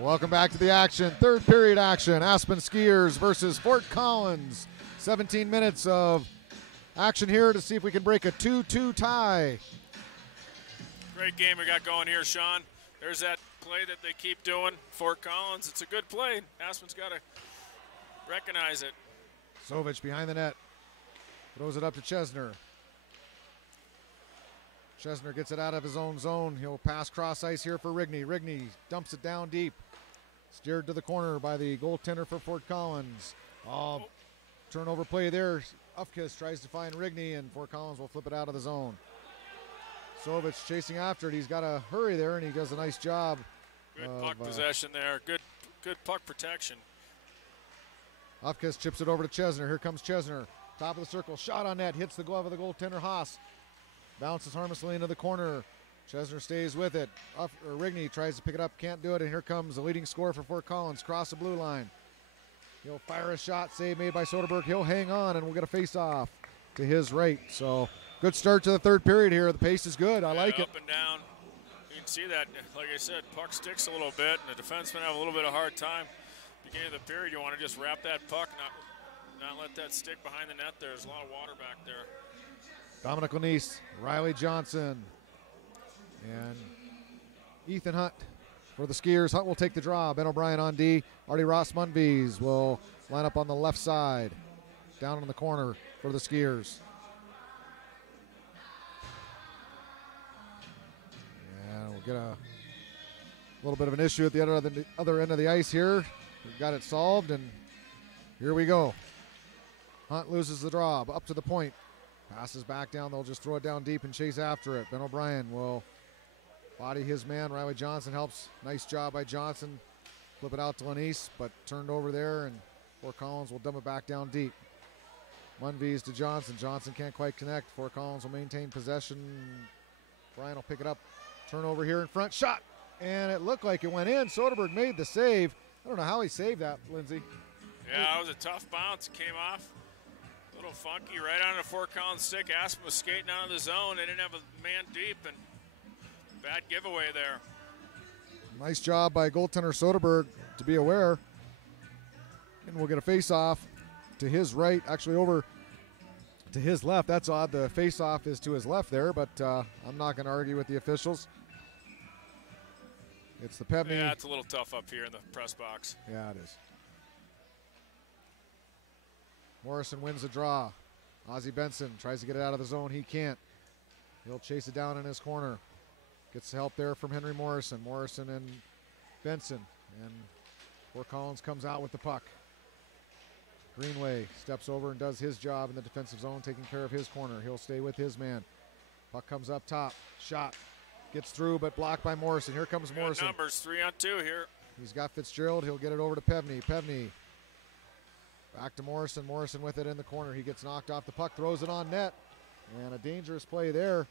Welcome back to the action. Third period action. Aspen Skiers versus Fort Collins. 17 minutes of action here to see if we can break a 2-2 tie. Great game we got going here, Sean. There's that play that they keep doing. Fort Collins, it's a good play. Aspen's got to recognize it. Sovich behind the net. Throws it up to Chesner. Chesner gets it out of his own zone. He'll pass cross ice here for Rigney. Rigney dumps it down deep. Steered to the corner by the goaltender for Fort Collins. Turnover play there. Ufkis tries to find Rigney, and Fort Collins will flip it out of the zone. Sovich chasing after it. He's got to hurry there, and he does a nice job. Good puck possession there. Good puck protection. Ufkis chips it over to Chesner. Here comes Chesner. Top of the circle. Shot on net. Hits the glove of the goaltender, Haas. Bounces harmlessly into the corner. Chesner stays with it. Rigney tries to pick it up. Can't do it. And here comes the leading scorer for Fort Collins. Cross the blue line. He'll fire a shot. Save made by Soderberg. He'll hang on, and we'll get a face-off to his right. So good start to the third period here. The pace is good. I like it. Up and down. You can see that, like I said, puck sticks a little bit, and the defensemen have a little bit of hard time. Beginning of the period, you want to just wrap that puck, not let that stick behind the net there. There's a lot of water back there. Dominic Lanise, Riley Johnson, and Ethan Hunt for the Skiers. Hunt will take the draw. Ben O'Brien on D. Artie Ross Munvies will line up on the left side. Down in the corner for the Skiers. And we'll get a little bit of an issue at the other end of the ice here. We've got it solved, and here we go. Hunt loses the draw, up to the point. Passes back down. They'll just throw it down deep and chase after it. Ben O'Brien will body his man. Riley Johnson helps. Nice job by Johnson. Flip it out to Lanise, but turned over there, and Fort Collins will dump it back down deep. Munvies to Johnson. Johnson can't quite connect. Fort Collins will maintain possession. Bryan will pick it up. Turnover here in front. Shot! And it looked like it went in. Soderberg made the save. I don't know how he saved that, Lindsay. Yeah, that was a tough bounce. It came off. A little funky right on the Fort Collins stick. Aspen was skating out of the zone. They didn't have a man deep, and bad giveaway there. Nice job by goaltender Soderberg to be aware. And we'll get a face-off to his right, actually over to his left. That's odd. The face-off is to his left there, but I'm not going to argue with the officials. It's the Pevney. Yeah, it's a little tough up here in the press box. Yeah, it is. Morrison wins the draw. Ozzie Benson tries to get it out of the zone. He can't. He'll chase it down in his corner. Gets help there from Henry Morrison. Morrison and Benson. And Fort Collins comes out with the puck. Greenway steps over and does his job in the defensive zone, taking care of his corner. He'll stay with his man. Puck comes up top. Shot. Gets through, but blocked by Morrison. Here comes Morrison. Numbers 3-on-2 here. He's got Fitzgerald. He'll get it over to Pevney. Pevney back to Morrison. Morrison with it in the corner. He gets knocked off the puck, throws it on net. And a dangerous play there.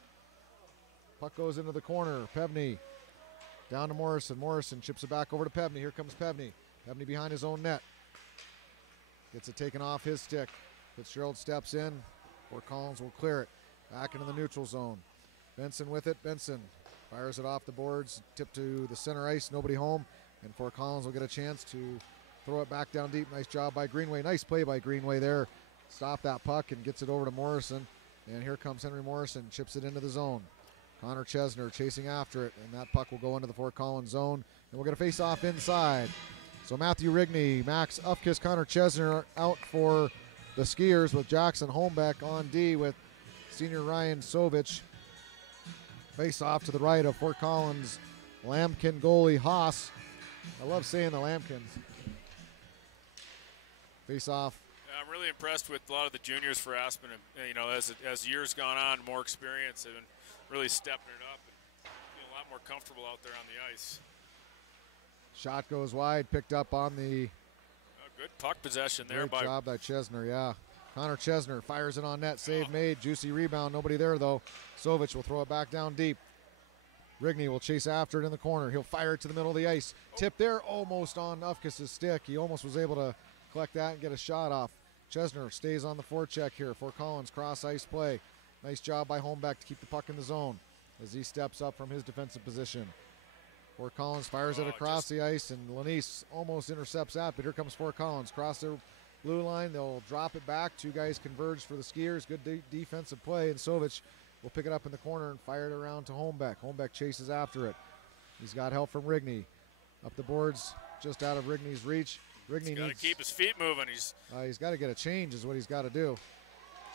Puck goes into the corner. Pevney down to Morrison. Morrison chips it back over to Pevney. Here comes Pevney. Pevney behind his own net. Gets it taken off his stick. Fitzgerald steps in. Fort Collins will clear it. Back into the neutral zone. Benson with it. Benson fires it off the boards. Tip to the center ice. Nobody home. And Fort Collins will get a chance to throw it back down deep. Nice job by Greenway. Nice play by Greenway there. Stop that puck and gets it over to Morrison. And here comes Henry Morrison. Chips it into the zone. Connor Chesner chasing after it. And that puck will go into the Fort Collins zone. And we're going to face off inside. So Matthew Rigney, Max Ufkis, Connor Chesner out for the Skiers with Jackson Holmbeck on D with senior Ryan Sovich. Face off to the right of Fort Collins Lambkin goalie Haas. I love saying the Lambkins. Face off. Yeah, I'm really impressed with a lot of the juniors for Aspen. And, you know, as years gone on, more experience, they've been really stepping it up and feeling a lot more comfortable out there on the ice. Shot goes wide, picked up on the good puck possession there. Great job by Chesner, yeah. Connor Chesner fires it on net, save made, juicy rebound, nobody there though. Sovich will throw it back down deep. Rigney will chase after it in the corner. He'll fire it to the middle of the ice. Tip there, almost on Ufkis' stick. He almost was able to collect that and get a shot off. Chesner stays on the forecheck here. Fort Collins cross ice play. Nice job by Holmbeck to keep the puck in the zone as he steps up from his defensive position. Fort Collins fires it across the ice, and Lanise almost intercepts that, but here comes Fort Collins. Cross their blue line, they'll drop it back. Two guys converge for the Skiers. Good defensive play, and Sovich will pick it up in the corner and fire it around to Holmbeck. Holmbeck chases after it. He's got help from Rigney. Up the boards, just out of Rigney's reach. Rigney He's got to keep his feet moving. He's got to get a change is what he's got to do.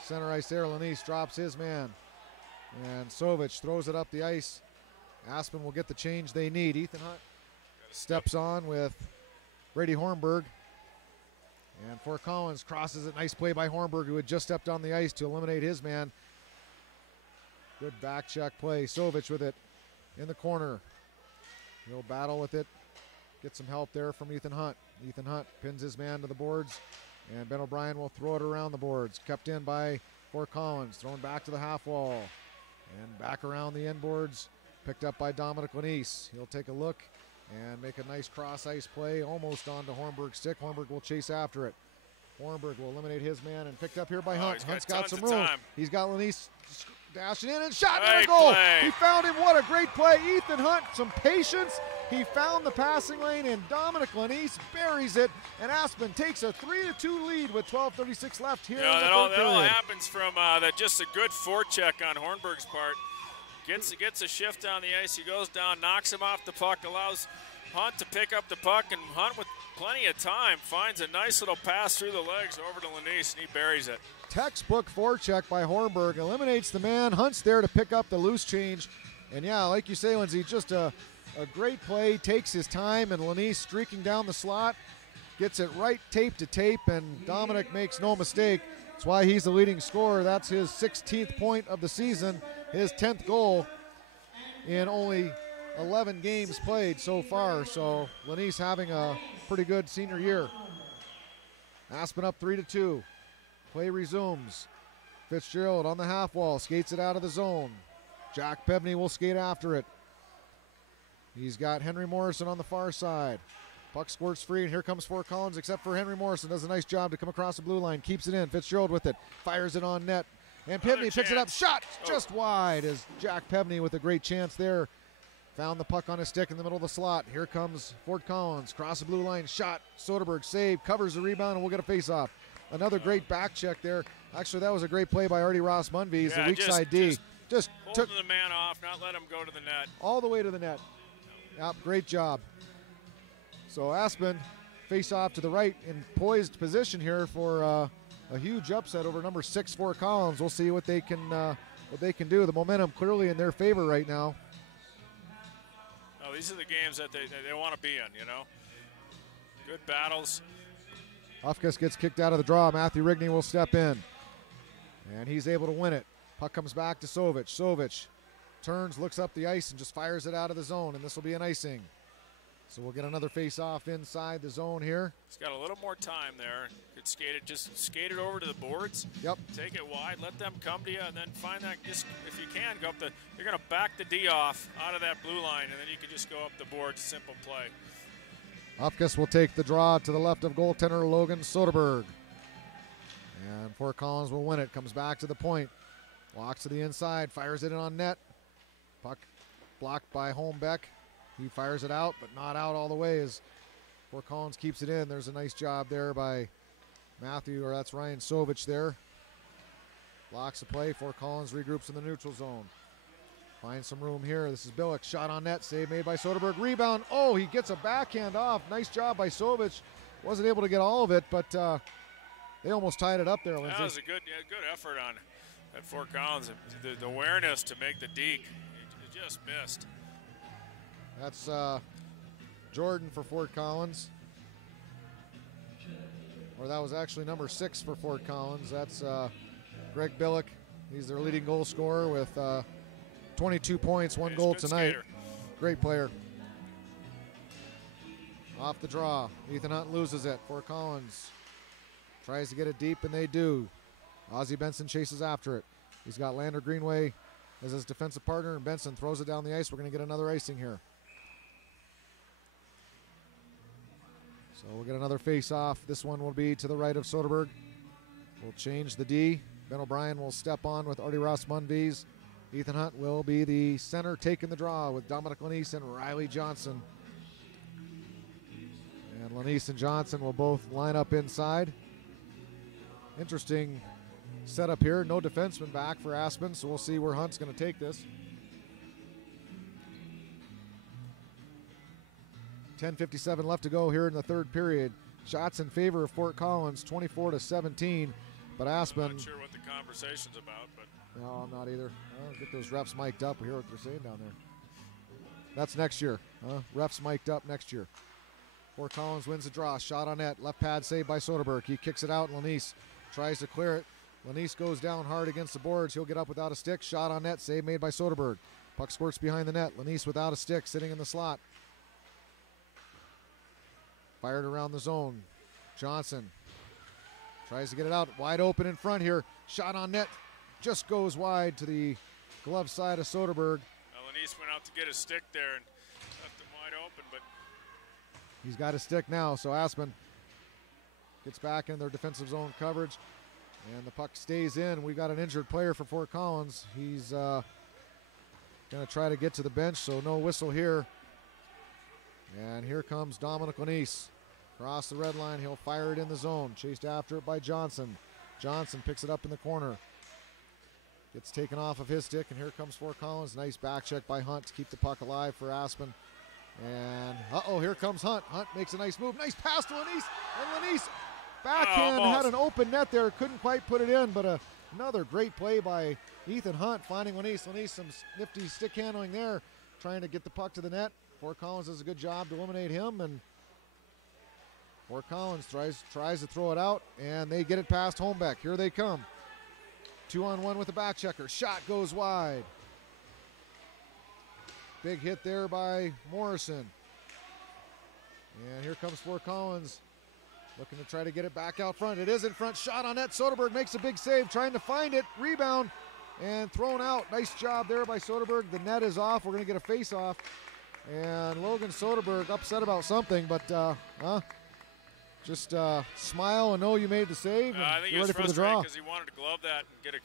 Center ice there, Lanise drops his man. And Sovich throws it up the ice. Aspen will get the change they need. Ethan Hunt steps on with Brady Hornberg. And Fort Collins crosses it. Nice play by Hornberg, who had just stepped on the ice to eliminate his man. Good back check play. Sovich with it in the corner. He'll battle with it. Get some help there from Ethan Hunt. Ethan Hunt pins his man to the boards, and Ben O'Brien will throw it around the boards. Kept in by Fort Collins. Thrown back to the half wall. And back around the end boards. Picked up by Dominic Lanise. He'll take a look and make a nice cross-ice play almost onto Hornberg's stick. Hornberg will chase after it. Hornberg will eliminate his man, and picked up here by Hunt. Hunt's got some room. He's got Lanise dashing in and shot and a goal. He found him. What a great play. Ethan Hunt, some patience. He found the passing lane, and Dominic Lanise buries it, and Aspen takes a 3-2 lead with 12:36 left here in the third period. That all happens from that just a good forecheck on Hornberg's part. Gets a shift on the ice. He goes down, knocks him off the puck, allows Hunt to pick up the puck, and Hunt with plenty of time finds a nice little pass through the legs over to Lanise, and he buries it. Textbook forecheck by Hornberg, eliminates the man. Hunt's there to pick up the loose change. And yeah, like you say, Lindsay, just a great play, takes his time, and Lanise streaking down the slot, gets it right tape to tape, and Dominic makes no mistake. That's why he's the leading scorer. That's his 16th point of the season, his 10th goal in only 11 games played so far. So Lanise having a pretty good senior year. Aspen up 3-2. Play resumes. Fitzgerald on the half wall, skates it out of the zone. Jack Pevney will skate after it. He's got Henry Morrison on the far side. Puck squirts free, and here comes Fort Collins, except for Henry Morrison. Does a nice job to come across the blue line. Keeps it in. Fitzgerald with it. Fires it on net. And Pevney picks it up. Shot just wide as Jack Pevney with a great chance there. Found the puck on his stick in the middle of the slot. Here comes Fort Collins. Cross the blue line. Shot. Soderberg save. Covers the rebound, and we'll get a face-off. Another great back check there. Actually, that was a great play by Artie Ross Munvies, the weak side D. Just took the man off, not let him go to the net. All the way to the net. Yep, great job. So Aspen face off to the right in poised position here for a huge upset over number 6 Fort Collins. We'll see what they can do. The momentum clearly in their favor right now. Oh, these are the games that they want to be in, you know. Good battles. Ufkus gets kicked out of the draw. Matthew Rigney will step in, and he's able to win it. Puck comes back to Sovich. Sovich turns, looks up the ice, and just fires it out of the zone, and this will be an icing. So we'll get another face-off inside the zone here. He's got a little more time there. Could just skate it over to the boards. Yep. Take it wide, let them come to you, and then find that, just if you can, go up the, you're going to back the D off out of that blue line, and then you can just go up the boards, simple play. Ufkus will take the draw to the left of goaltender Logan Soderberg. And Fort Collins will win it. Comes back to the point. Walks to the inside. Fires it in on net. Puck blocked by Holmbeck. He fires it out, but not out all the way as Fort Collins keeps it in. There's a nice job there by Matthew, or that's Ryan Sovich there. Blocks the play. Fort Collins regroups in the neutral zone. Finds some room here. This is Billick. Shot on net. Save made by Soderberg. Rebound. Oh, he gets a backhand off. Nice job by Sovich. Wasn't able to get all of it, but they almost tied it up there, Lindsay. That was a good effort on at Fort Collins. The awareness to make the deke. He just missed. That's Jordan for Fort Collins. Or that was actually number 6 for Fort Collins. That's Greg Billick. He's their leading goal scorer with 22 points, 1 goal tonight. Skater. Great player. Off the draw. Ethan Hunt loses it. Fort Collins tries to get it deep, and they do. Ozzie Benson chases after it. He's got Lander Greenway as his defensive partner, and Benson throws it down the ice. We're going to get another icing here. So we'll get another face-off. This one will be to the right of Soderberg. We'll change the D. Ben O'Brien will step on with Artie Ross Munvies. Ethan Hunt will be the center taking the draw with Dominic Lanise and Riley Johnson. And Lanise and Johnson will both line up inside. Interesting setup here. No defenseman back for Aspen, so we'll see where Hunt's going to take this. 10:57 left to go here in the third period. Shots in favor of Fort Collins, 24-17. But Aspen... I'm not sure what the conversation's about, but... No, I'm not either. Well, get those refs mic'd up. We hear what they're saying down there. That's next year. Refs mic'd up next year. Fort Collins wins the draw. Shot on net. Left pad saved by Soderberg. He kicks it out. Lanise tries to clear it. Lanise goes down hard against the boards. He'll get up without a stick. Shot on net. Save made by Soderberg. Puck squirts behind the net. Lanise without a stick, sitting in the slot. Fired around the zone. Johnson tries to get it out. Wide open in front here. Shot on net. Just goes wide to the glove side of Soderberg. Lanise went out to get a stick there and left him wide open, but he's got a stick now, so Aspen gets back in their defensive zone coverage, and the puck stays in. We've got an injured player for Fort Collins. He's going to try to get to the bench, so no whistle here. And here comes Dominic Lanise. Across the red line, he'll fire it in the zone. Chased after it by Johnson. Johnson picks it up in the corner. Gets taken off of his stick, and here comes Fort Collins. Nice back check by Hunt to keep the puck alive for Aspen. And, here comes Hunt. Hunt makes a nice move. Nice pass to Lanise, and Lanise backhand had an open net there. Couldn't quite put it in, but another great play by Ethan Hunt, finding Lanise. Lanise, some nifty stick handling there, trying to get the puck to the net. Fort Collins does a good job to eliminate him, and Fort Collins tries to throw it out, and they get it past Holmbeck. Here they come. 2-on-1 with the back checker. Shot goes wide. Big hit there by Morrison. And here comes Fort Collins, looking to try to get it back out front. It is in front. Shot on net. Soderberg makes a big save, trying to find it. Rebound and thrown out. Nice job there by Soderberg. The net is off. We're going to get a face-off. And Logan Soderberg upset about something, but just smile and know you made the save. And I think you're he was ready for the draw. frustrated because he wanted to glove that and get and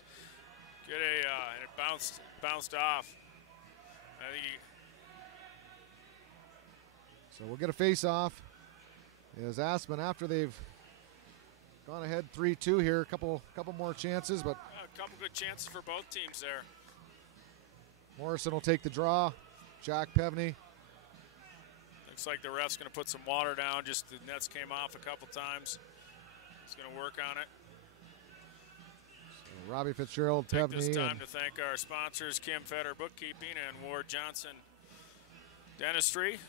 it bounced off. I think So we'll get a face-off. As Aspen, after they've gone ahead 3-2 here, a couple more chances, but a couple good chances for both teams there. Morrison will take the draw. Jack Pevney. Looks like the ref's going to put some water down. Just the nets came off a couple times. He's going to work on it. So Robbie Fitzgerald, Take Pevney. this time to thank our sponsors, Kim Fetter Bookkeeping and Ward Johnson Dentistry.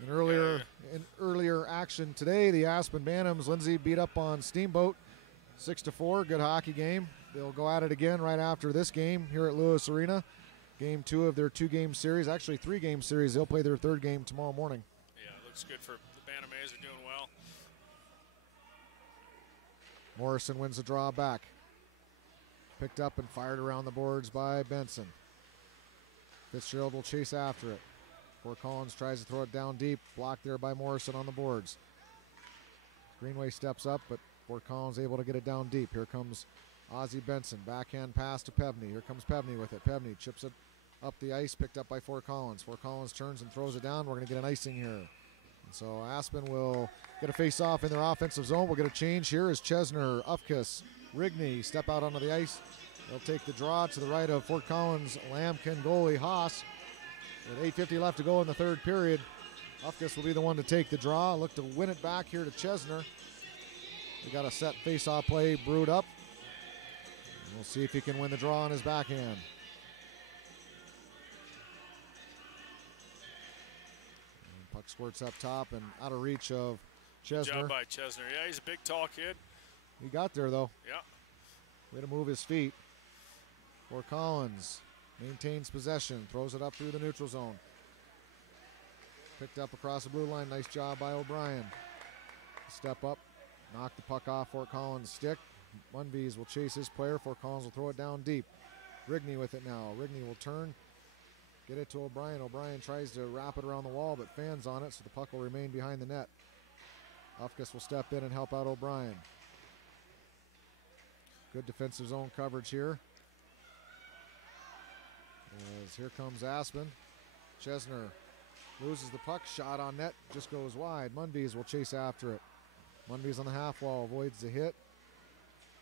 In earlier action today, the Aspen Bantams, Lindsay beat up on Steamboat 6-4. Good hockey game. They'll go at it again right after this game here at Lewis Arena. Game 2 of their 2-game series, actually 3-game series. They'll play their 3rd game tomorrow morning. Yeah, it looks good for the Bantam A's. Are doing well. Morrison wins the draw back. Picked up and fired around the boards by Benson. Fitzgerald will chase after it. Fort Collins tries to throw it down deep. Blocked there by Morrison on the boards. Greenway steps up, but Fort Collins able to get it down deep. Here comes Ozzie Benson. Backhand pass to Pevney. Here comes Pevney with it. Pevney chips it up the ice, picked up by Fort Collins. Fort Collins turns and throws it down. We're going to get an icing here. And so Aspen will get a face-off in their offensive zone. We'll get a change here as Chesner, Ufkus, Rigney step out onto the ice. They'll take the draw to the right of Fort Collins, Lampkin, goalie Haas. With 8:50 left to go in the 3rd period, Ufkus will be the one to take the draw. Look to win it back here to Chesner. We got a set face-off play brewed up. And we'll see if he can win the draw on his backhand. And puck squirts up top and out of reach of Chesner. Good job by Chesner. Yeah, he's a big, tall kid. He got there, though. Yeah. Way to move his feet. Fort Collins maintains possession, throws it up through the neutral zone. Picked up across the blue line. Nice job by O'Brien. Step up, knock the puck off Fort Collins' stick. Munvies will chase his player. Fort Collins will throw it down deep. Rigney with it now. Rigney will turn, get it to O'Brien. O'Brien tries to wrap it around the wall, but fans on it, so the puck will remain behind the net. Ufkus will step in and help out O'Brien. Good defensive zone coverage here. as here comes Aspen. Chesner loses the puck, shot on net, just goes wide. Munvies will chase after it. Munvies on the half wall, avoids the hit,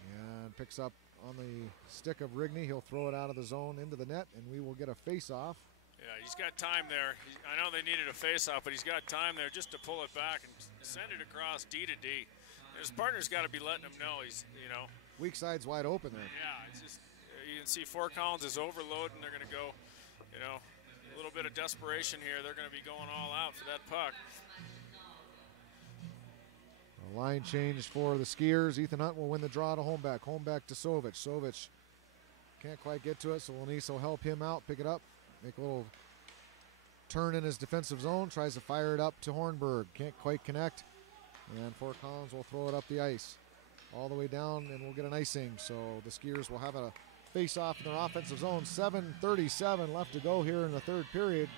and picks up on the stick of Rigney. He'll throw it out of the zone into the net, and we will get a face-off. Yeah, he's got time there. I know they needed a face-off, but he's got time there just to pull it back and send it across D to D. His partner's got to be letting him know he's, Weak side's wide open there. Yeah, it's just, you can see Fort Collins is overloading. They're going to go, a little bit of desperation here. They're going to be going all out for that puck. A line change for the Skiers. Ethan Hunt will win the draw to Holmbeck. Holmbeck to Sovic. Sovic can't quite get to it, so Lanise will help him out, pick it up, make a little turn in his defensive zone, tries to fire it up to Hornberg. Can't quite connect, and Fort Collins will throw it up the ice all the way down, and we'll get an icing. So the Skiers will have a face-off in their offensive zone. 7:37 left to go here in the third period.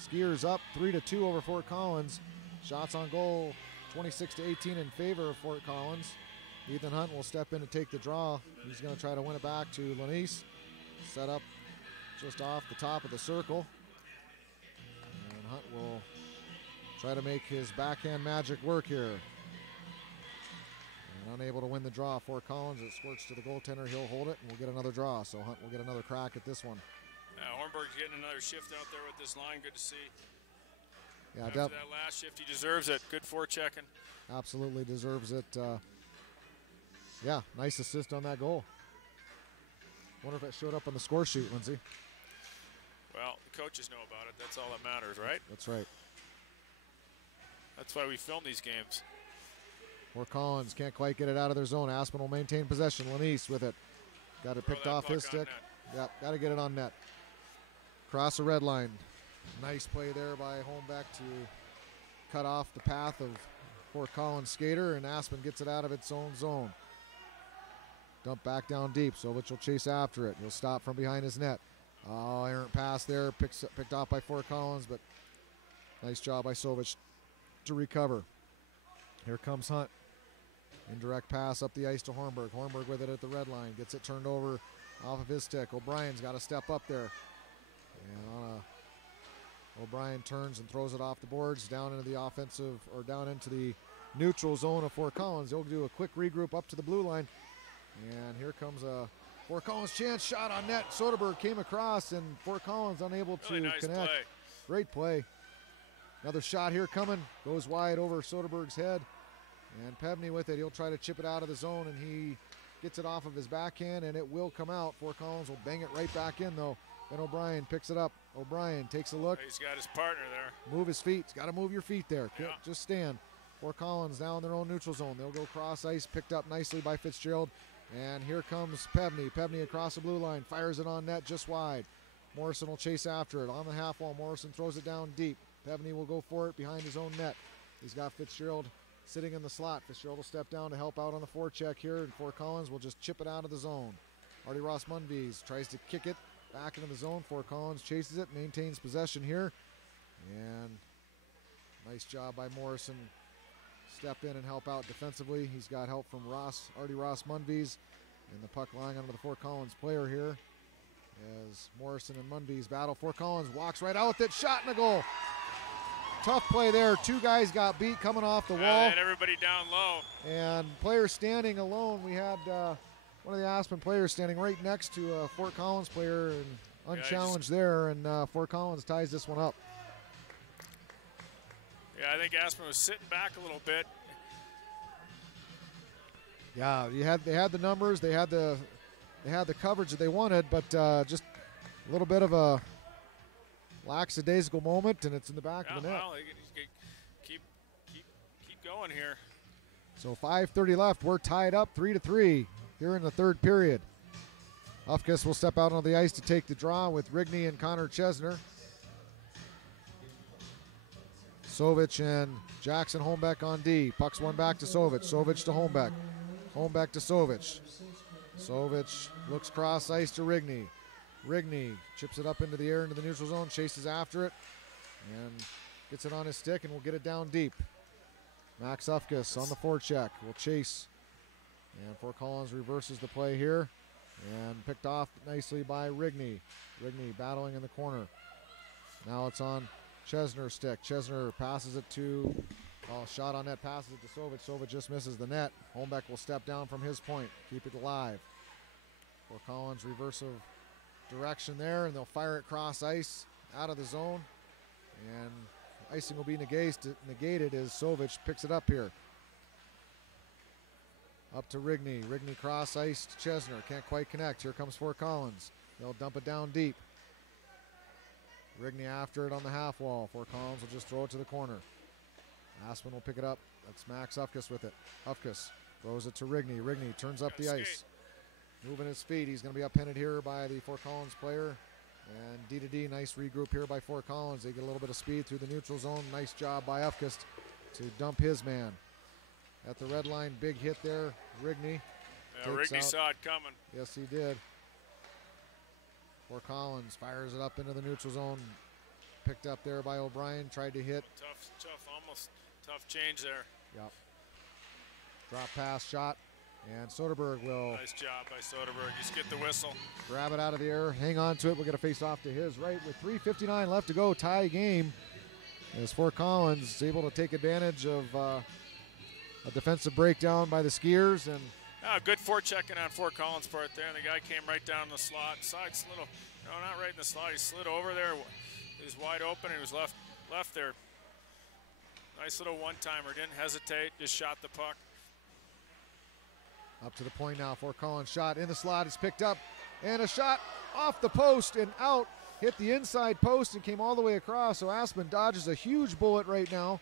Skiers up 3-2 over Fort Collins. Shots on goal 26-18 in favor of Fort Collins. Ethan Hunt will step in to take the draw. He's going to try to win it back to Lanise. Set up just off the top of the circle. And Hunt will try to make his backhand magic work here. And unable to win the draw. Fort Collins, it squirts to the goaltender. He'll hold it, and we'll get another draw. So Hunt will get another crack at this one. Hornberg's getting another shift out there with this line. Good to see. Yeah, after that last shift, he deserves it. Good forechecking. Absolutely deserves it. Yeah, nice assist on that goal. Wonder if it showed up on the score sheet, Lindsay. Well, the coaches know about it. That's all that matters, right? That's right. That's why we film these games. Fort Collins can't quite get it out of their zone. Aspen will maintain possession. Lanise with it. Got it picked off his stick. Yeah, got to get it on net. Cross the red line. Nice play there by Holmbeck to cut off the path of Fort Collins skater, and Aspen gets it out of its own zone. Dump back down deep. Sovic will chase after it. He'll stop from behind his net. Oh, errant pass there. Picked off by Fort Collins, but nice job by Sovic to recover. Here comes Hunt. Indirect pass up the ice to Hornberg. Hornberg with it at the red line. Gets it turned over off of his stick. O'Brien's got to step up there. And O'Brien turns and throws it off the boards down into the offensive, or down into the neutral zone of Fort Collins. They'll do a quick regroup up to the blue line. And here comes a Fort Collins chance, shot on net. Soderberg came across, and Fort Collins unable to nice connect. Play. Great play. Another shot here coming. Goes wide over Soderberg's head. And Pevney with it. He'll try to chip it out of the zone, and he gets it off of his backhand, and it will come out. Fort Collins will bang it right back in, though. Then O'Brien picks it up. O'Brien takes a look. He's got his partner there. Move his feet. He's got to move your feet there. Yeah. Just stand. Fort Collins now in their own neutral zone. They'll go cross ice. Picked up nicely by Fitzgerald. And here comes Pevney. Pevney across the blue line. Fires it on net just wide. Morrison will chase after it. On the half wall, Morrison throws it down deep. Pevney will go for it behind his own net. He's got Fitzgerald sitting in the slot. Fitzgerald will step down to help out on the forecheck here, and Fort Collins will just chip it out of the zone. Artie Ross Munvies tries to kick it back into the zone. Fort Collins chases it, maintains possession here. And nice job by Morrison. Step in and help out defensively. He's got help from Artie Ross Munvies, and the puck lying under the Fort Collins player here as Morrison and Munvies battle. Fort Collins walks right out with it, shot and a goal. Tough play there. Two guys got beat coming off the wall. And everybody down low. And player standing alone. We had one of the Aspen players standing right next to a Fort Collins player and unchallenged there, and Fort Collins ties this one up. Yeah, I think Aspen was sitting back a little bit. Yeah, they had the numbers, they had the coverage that they wanted, but just a little bit of a lackadaisical moment, and it's in the back of the net. Well, keep going here. So 5:30 left. We're tied up 3-3 here in the third period. Ufkus will step out on the ice to take the draw with Rigney and Connor Chesner. Sovic and Jackson Holmbeck on D. Puck's one back to Sovic. Sovic to Holmbeck. Holmbeck to Sovic. Sovic looks cross ice to Rigney. Rigney chips it up into the air into the neutral zone, chases after it, and gets it on his stick and will get it down deep. Max Ufkus on the forecheck will chase. And Fort Collins reverses the play here. And picked off nicely by Rigney. Rigney battling in the corner. Now it's on Chesner's stick. Chesner passes it to, shot on net, passes it to Sovic. Sovic just misses the net. Holmbeck will step down from his point, keep it alive. Fort Collins reverse of direction there, and they'll fire it cross ice out of the zone. And icing will be negated as Sovic picks it up here. Up to Rigney. Rigney cross ice to Chesner. Can't quite connect. Here comes Fort Collins. They'll dump it down deep. Rigney after it on the half wall. Fort Collins will just throw it to the corner. Aspen will pick it up. That's Max Ufkus with it. Ufkus throws it to Rigney. Rigney turns up the ice. Moving his feet. He's going to be upended here by the Fort Collins player. And D-to-D, nice regroup here by Fort Collins. They get a little bit of speed through the neutral zone. Nice job by Ufkus to dump his man. At the red line, big hit there. Rigney. Yeah, Rigney saw it coming. Yes, he did. Fort Collins fires it up into the neutral zone. Picked up there by O'Brien. Tried to hit. Tough change there. Yep. Drop pass shot. And Soderberg will. Nice job by Soderberg. Just get the whistle. Grab it out of the air. Hang on to it. We'll get a face off to his right with 3:59 left to go. Tie game. As Fort Collins is able to take advantage of a defensive breakdown by the Skiers. And good forechecking on Fort Collins' part there. And the guy came right down the slot. Sides little, no, not right in the slot. He slid over there. He was wide open. He was left there. Nice little one-timer. Didn't hesitate. Just shot the puck. Up to the point now. Fort Collins shot in the slot. It's picked up. And a shot off the post and out. Hit the inside post and came all the way across. So Aspen dodges a huge bullet right now.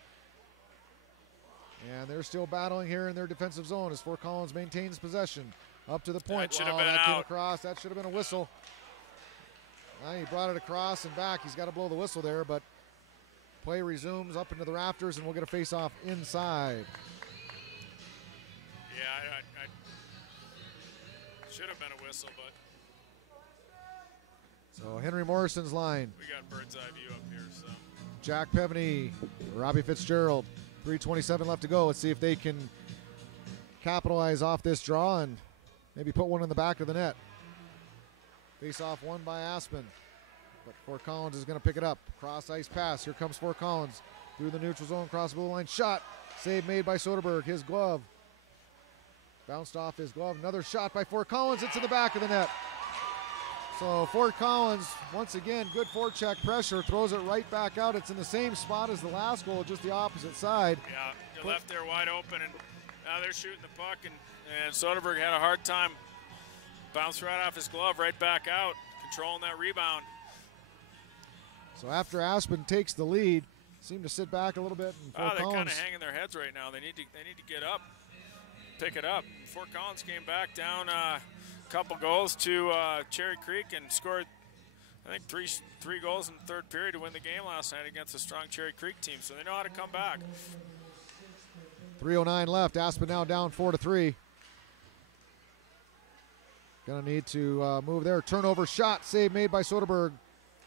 And they're still battling here in their defensive zone as Fort Collins maintains possession. Up to the point. That should have been out. Came across. That should have been a whistle. He brought it across and back. He's got to blow the whistle there, but play resumes up into the rafters, and we'll get a face-off inside. Yeah, I should have been a whistle, but. So Henry Morrison's line. We got bird's eye view up here, so. Jack Pevney, Robbie Fitzgerald. 3:27 left to go. Let's see if they can capitalize off this draw and maybe put one in the back of the net. Face-off won by Aspen, but Fort Collins is going to pick it up. Cross ice pass. Here comes Fort Collins through the neutral zone, cross blue line. Shot. Save made by Soderberg. His glove bounced off his glove. Another shot by Fort Collins. It's in the back of the net. So Fort Collins, once again, good forecheck pressure, throws it right back out. It's in the same spot as the last goal, just the opposite side. Yeah, you're left there wide open, and now they're shooting the puck, and Soderberg had a hard time. Bounced right off his glove, right back out, controlling that rebound. So after Aspen takes the lead, seem to sit back a little bit. And Fort they're Collins kind of hanging their heads right now. They need to get up, pick it up. Fort Collins came back down couple goals to Cherry Creek and scored, I think, three goals in the third period to win the game last night against a strong Cherry Creek team. So they know how to come back. 3:09 left. Aspen now down 4-3. Gonna need to move there. Turnover shot, save made by Soderberg.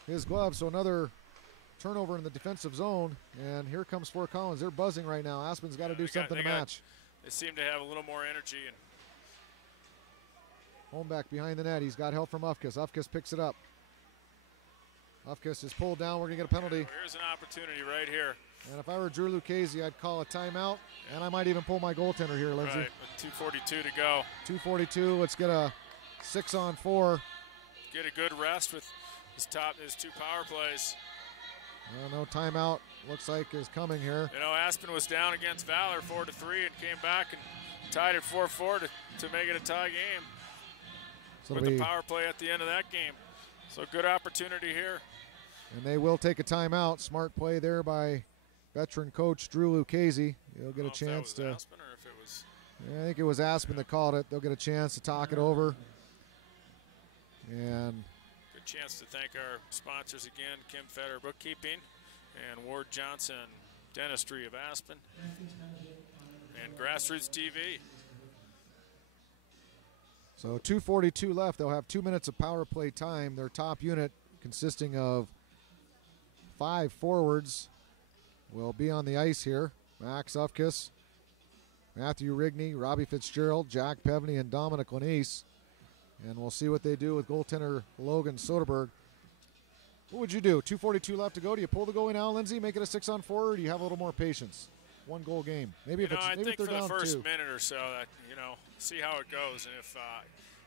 His glove, so another turnover in the defensive zone. And here comes Fort Collins. They're buzzing right now. Aspen's got to do something to match. They seem to have a little more energy. And Holmbeck behind the net. He's got help from Ufkus. Ufkus picks it up. Ufkus is pulled down. We're going to get a penalty. Here's an opportunity right here. And if I were Drew Lucchese, I'd call a timeout. And I might even pull my goaltender here, Lindsay. Right, with 2:42 to go. 2:42. Let's get a 6-on-4. Get a good rest with his two power plays. Well, no timeout looks like is coming here. You know, Aspen was down against Valor 4-3 and came back and tied at 4-4 to make it a tie game. So with the power play at the end of that game. So good opportunity here. And they will take a timeout. Smart play there by veteran coach Drew Lucchese. He'll get a chance to. Aspen or if it was. Yeah, I think it was Aspen that called it. They'll get a chance to talk it over. And good chance to thank our sponsors again, Kim Fetter Bookkeeping and Ward Johnson Dentistry of Aspen and Grassroots TV. So 2:42 left. They'll have 2 minutes of power play time. Their top unit, consisting of 5 forwards, will be on the ice here. Max Ufkus, Matthew Rigney, Robbie Fitzgerald, Jack Pevney, and Dominic Lanise. And we'll see what they do with goaltender Logan Soderberg. What would you do? 2:42 left to go. Do you pull the goalie now, Lindsay, make it a 6-on-4, or do you have a little more patience? 1-goal game. Maybe if it's I maybe think if they're for the down first 2. minute or so, that see how it goes, and if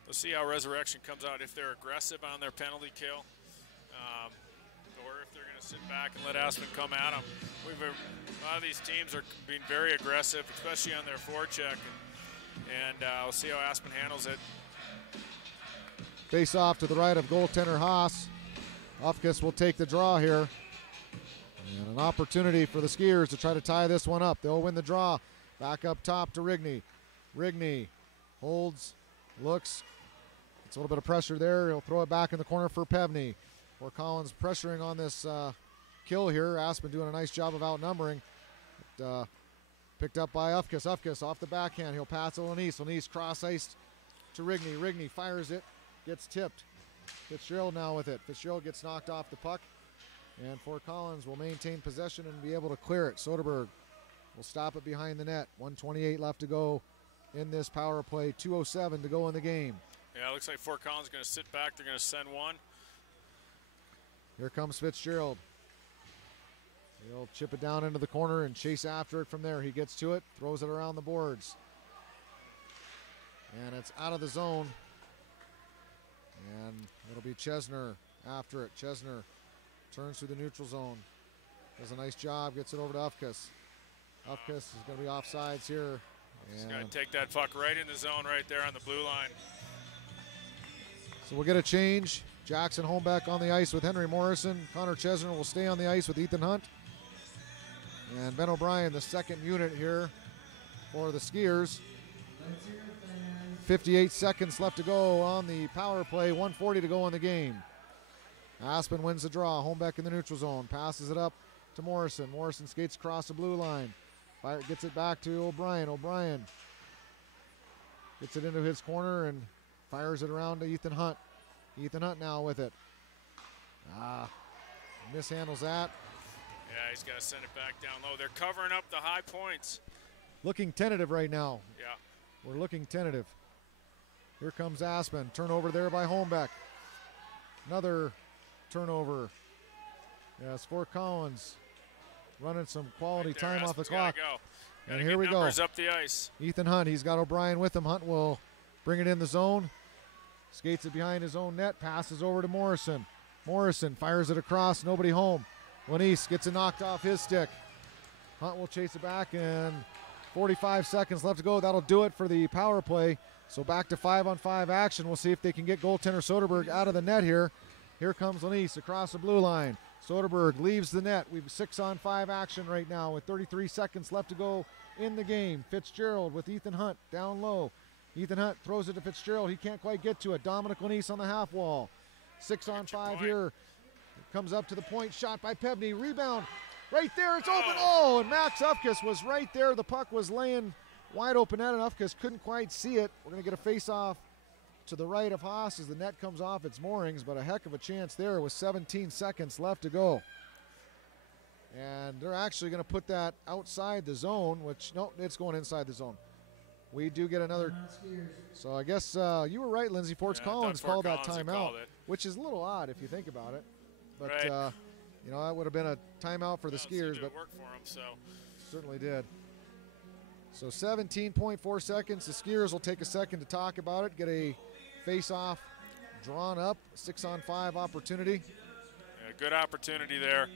we'll see how Resurrection comes out, if they're aggressive on their penalty kill, or if they're going to sit back and let Aspen come at them. A lot of these teams are being very aggressive, especially on their forecheck, and we'll see how Aspen handles it. Face off to the right of goaltender Haas. Ufkus will take the draw here. And an opportunity for the Skiers to try to tie this one up. They'll win the draw. Back up top to Rigney. Rigney holds, looks. It's a little bit of pressure there. He'll throw it back in the corner for Pevney. Fort Collins pressuring on this kill here. Aspen doing a nice job of outnumbering. Picked up by Ufkus. Ufkus off the backhand. He'll pass to Lanise. Lanise cross-iced to Rigney. Rigney fires it. Gets tipped. Fitzgerald now with it. Fitzgerald gets knocked off the puck. And Fort Collins will maintain possession and be able to clear it. Soderberg will stop it behind the net. 1:28 left to go in this power play. 2:07 to go in the game. Yeah, it looks like Fort Collins is going to sit back. They're going to send one. Here comes Fitzgerald. He'll chip it down into the corner and chase after it from there. He gets to it, throws it around the boards. And it's out of the zone. And it'll be Chesner after it. Chesner turns through the neutral zone. Does a nice job, gets it over to Ufkus. Ufkus is going to be offsides here. He's going to take that puck right in the zone right there on the blue line. So we'll get a change. Jackson Holmbeck on the ice with Henry Morrison. Connor Chesner will stay on the ice with Ethan Hunt. And Ben O'Brien, the second unit here for the Skiers. 58 seconds left to go on the power play. 1:40 to go in the game. Aspen wins the draw. Holmbeck in the neutral zone. Passes it up to Morrison. Morrison skates across the blue line. Gets it back to O'Brien. O'Brien gets it into his corner and fires it around to Ethan Hunt. Ethan Hunt now with it. Mishandles that. Yeah, he's got to send it back down low. They're covering up the high points. Looking tentative right now. Yeah. We're looking tentative. Here comes Aspen. Turnover there by Holmbeck. Another turnover. Yes, Fort Collins running some quality right there, time off the Aspen's clock. Gotta And here we go. numbers up the ice. Ethan Hunt, he's got O'Brien with him. Hunt will bring it in the zone. Skates it behind his own net. Passes over to Morrison. Morrison fires it across. Nobody home. Lanise gets it knocked off his stick. Hunt will chase it back, and 45 seconds left to go. That'll do it for the power play. So back to 5-on-5 action. We'll see if they can get goaltender Soderberg out of the net here. Here comes Lanise across the blue line. Soderberg leaves the net. We've 6-on-5 action right now with 33 seconds left to go in the game. Fitzgerald with Ethan Hunt down low. Ethan Hunt throws it to Fitzgerald. He can't quite get to it. Dominic Lanise on the half wall. 6-on-5 here. Comes up to the point. Shot by Pevney. Rebound. Right there. It's open. Oh, and Max Ufkus was right there. The puck was laying wide open net, and Ufkus couldn't quite see it. We're going to get a face-off to the right of Haas as the net comes off its moorings, but a heck of a chance there with 17 seconds left to go. And they're actually going to put that outside the zone, which, no, it's going inside the zone. We do get another. So I guess you were right, Lindsay. Fort Collins called that timeout, which is a little odd if you think about it. But, right. That would have been a timeout for the Skiers, but work for them, so. Certainly did. So 17.4 seconds. The Skiers will take a second to talk about it, get a face-off drawn up, 6-on-5 opportunity. Yeah, good opportunity there.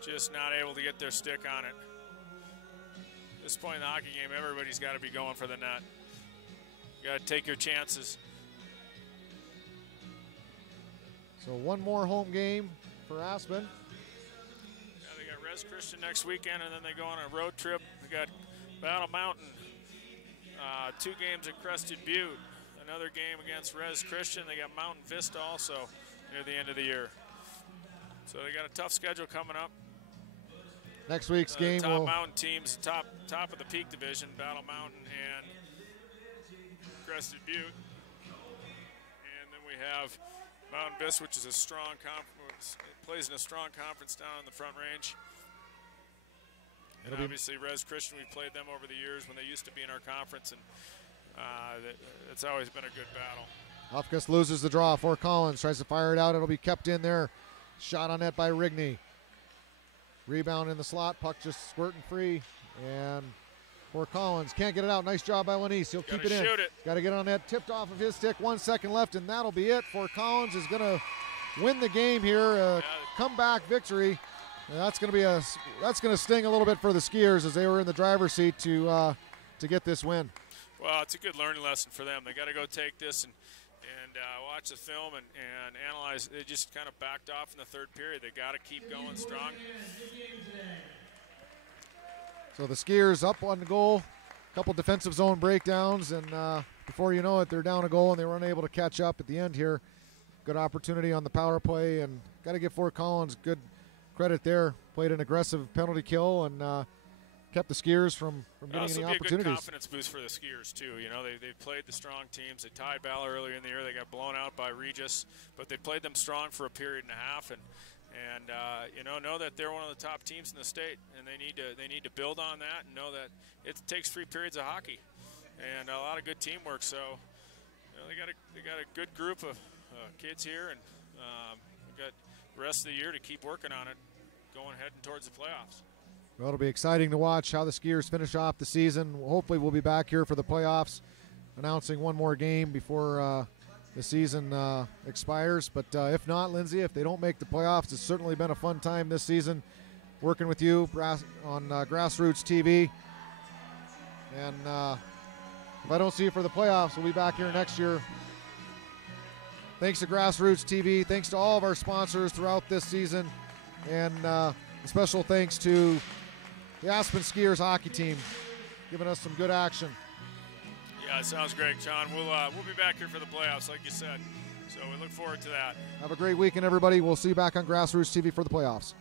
Just not able to get their stick on it. At this point in the hockey game, everybody's got to be going for the net. You got to take your chances. So one more home game for Aspen. Yeah, they got Res Christian next weekend, and then they go on a road trip. They got Battle Mountain, 2 games at Crested Butte, another game against Res Christian. They got Mountain Vista also near the end of the year. So they got a tough schedule coming up. Next week's game top will mountain teams, top of the Peak Division, Battle Mountain and Crested Butte. And then we have Mountain Vista, which is a strong conference, plays in a strong conference down in the Front Range. And obviously, Res Christian, we've played them over the years when they used to be in our conference, and it's always been a good battle. Hofkus loses the draw. Fort Collins tries to fire it out. It'll be kept in there. Shot on net by Rigney. Rebound in the slot. Puck just squirting free. And Fort Collins can't get it out. Nice job by Lanise. He'll keep it in. Got to get on that. Tipped off of his stick. 1 second left, and that'll be it. Fort Collins is going to win the game here. Comeback victory. And that's going to sting a little bit for the Skiers as they were in the driver's seat to get this win. Well, it's a good learning lesson for them. They got to go take this and watch the film and analyze. They just kind of backed off in the third period. They got to keep going strong. So the Skiers up on the goal. A couple defensive zone breakdowns, and before you know it, they're down a goal, and they were unable to catch up at the end here. Good opportunity on the power play, and got to give Fort Collins good credit there. Played an aggressive penalty kill and kept the Skiers from getting any opportunities. A good confidence boost for the Skiers too. You know, they played the strong teams. They tied Ballard earlier in the year. They got blown out by Regis, but they played them strong for a period and a half, and know that they're one of the top teams in the state, and they need to build on that and know that it takes 3 periods of hockey and a lot of good teamwork. So they got a good group of kids here, and we got the rest of the year to keep working on it, heading towards the playoffs. Well, it'll be exciting to watch how the Skiers finish off the season. Hopefully we'll be back here for the playoffs, announcing one more game before the season expires. But if not, Lindsay, if they don't make the playoffs, it's certainly been a fun time this season working with you on Grassroots TV. And if I don't see you for the playoffs, we'll be back here next year. Thanks to Grassroots TV. Thanks to all of our sponsors throughout this season. And a special thanks to the Aspen Skiers hockey team, giving us some good action. Yeah, it sounds great, Sean. We'll be back here for the playoffs, like you said. So we look forward to that. Have a great weekend, everybody. We'll see you back on Grassroots TV for the playoffs.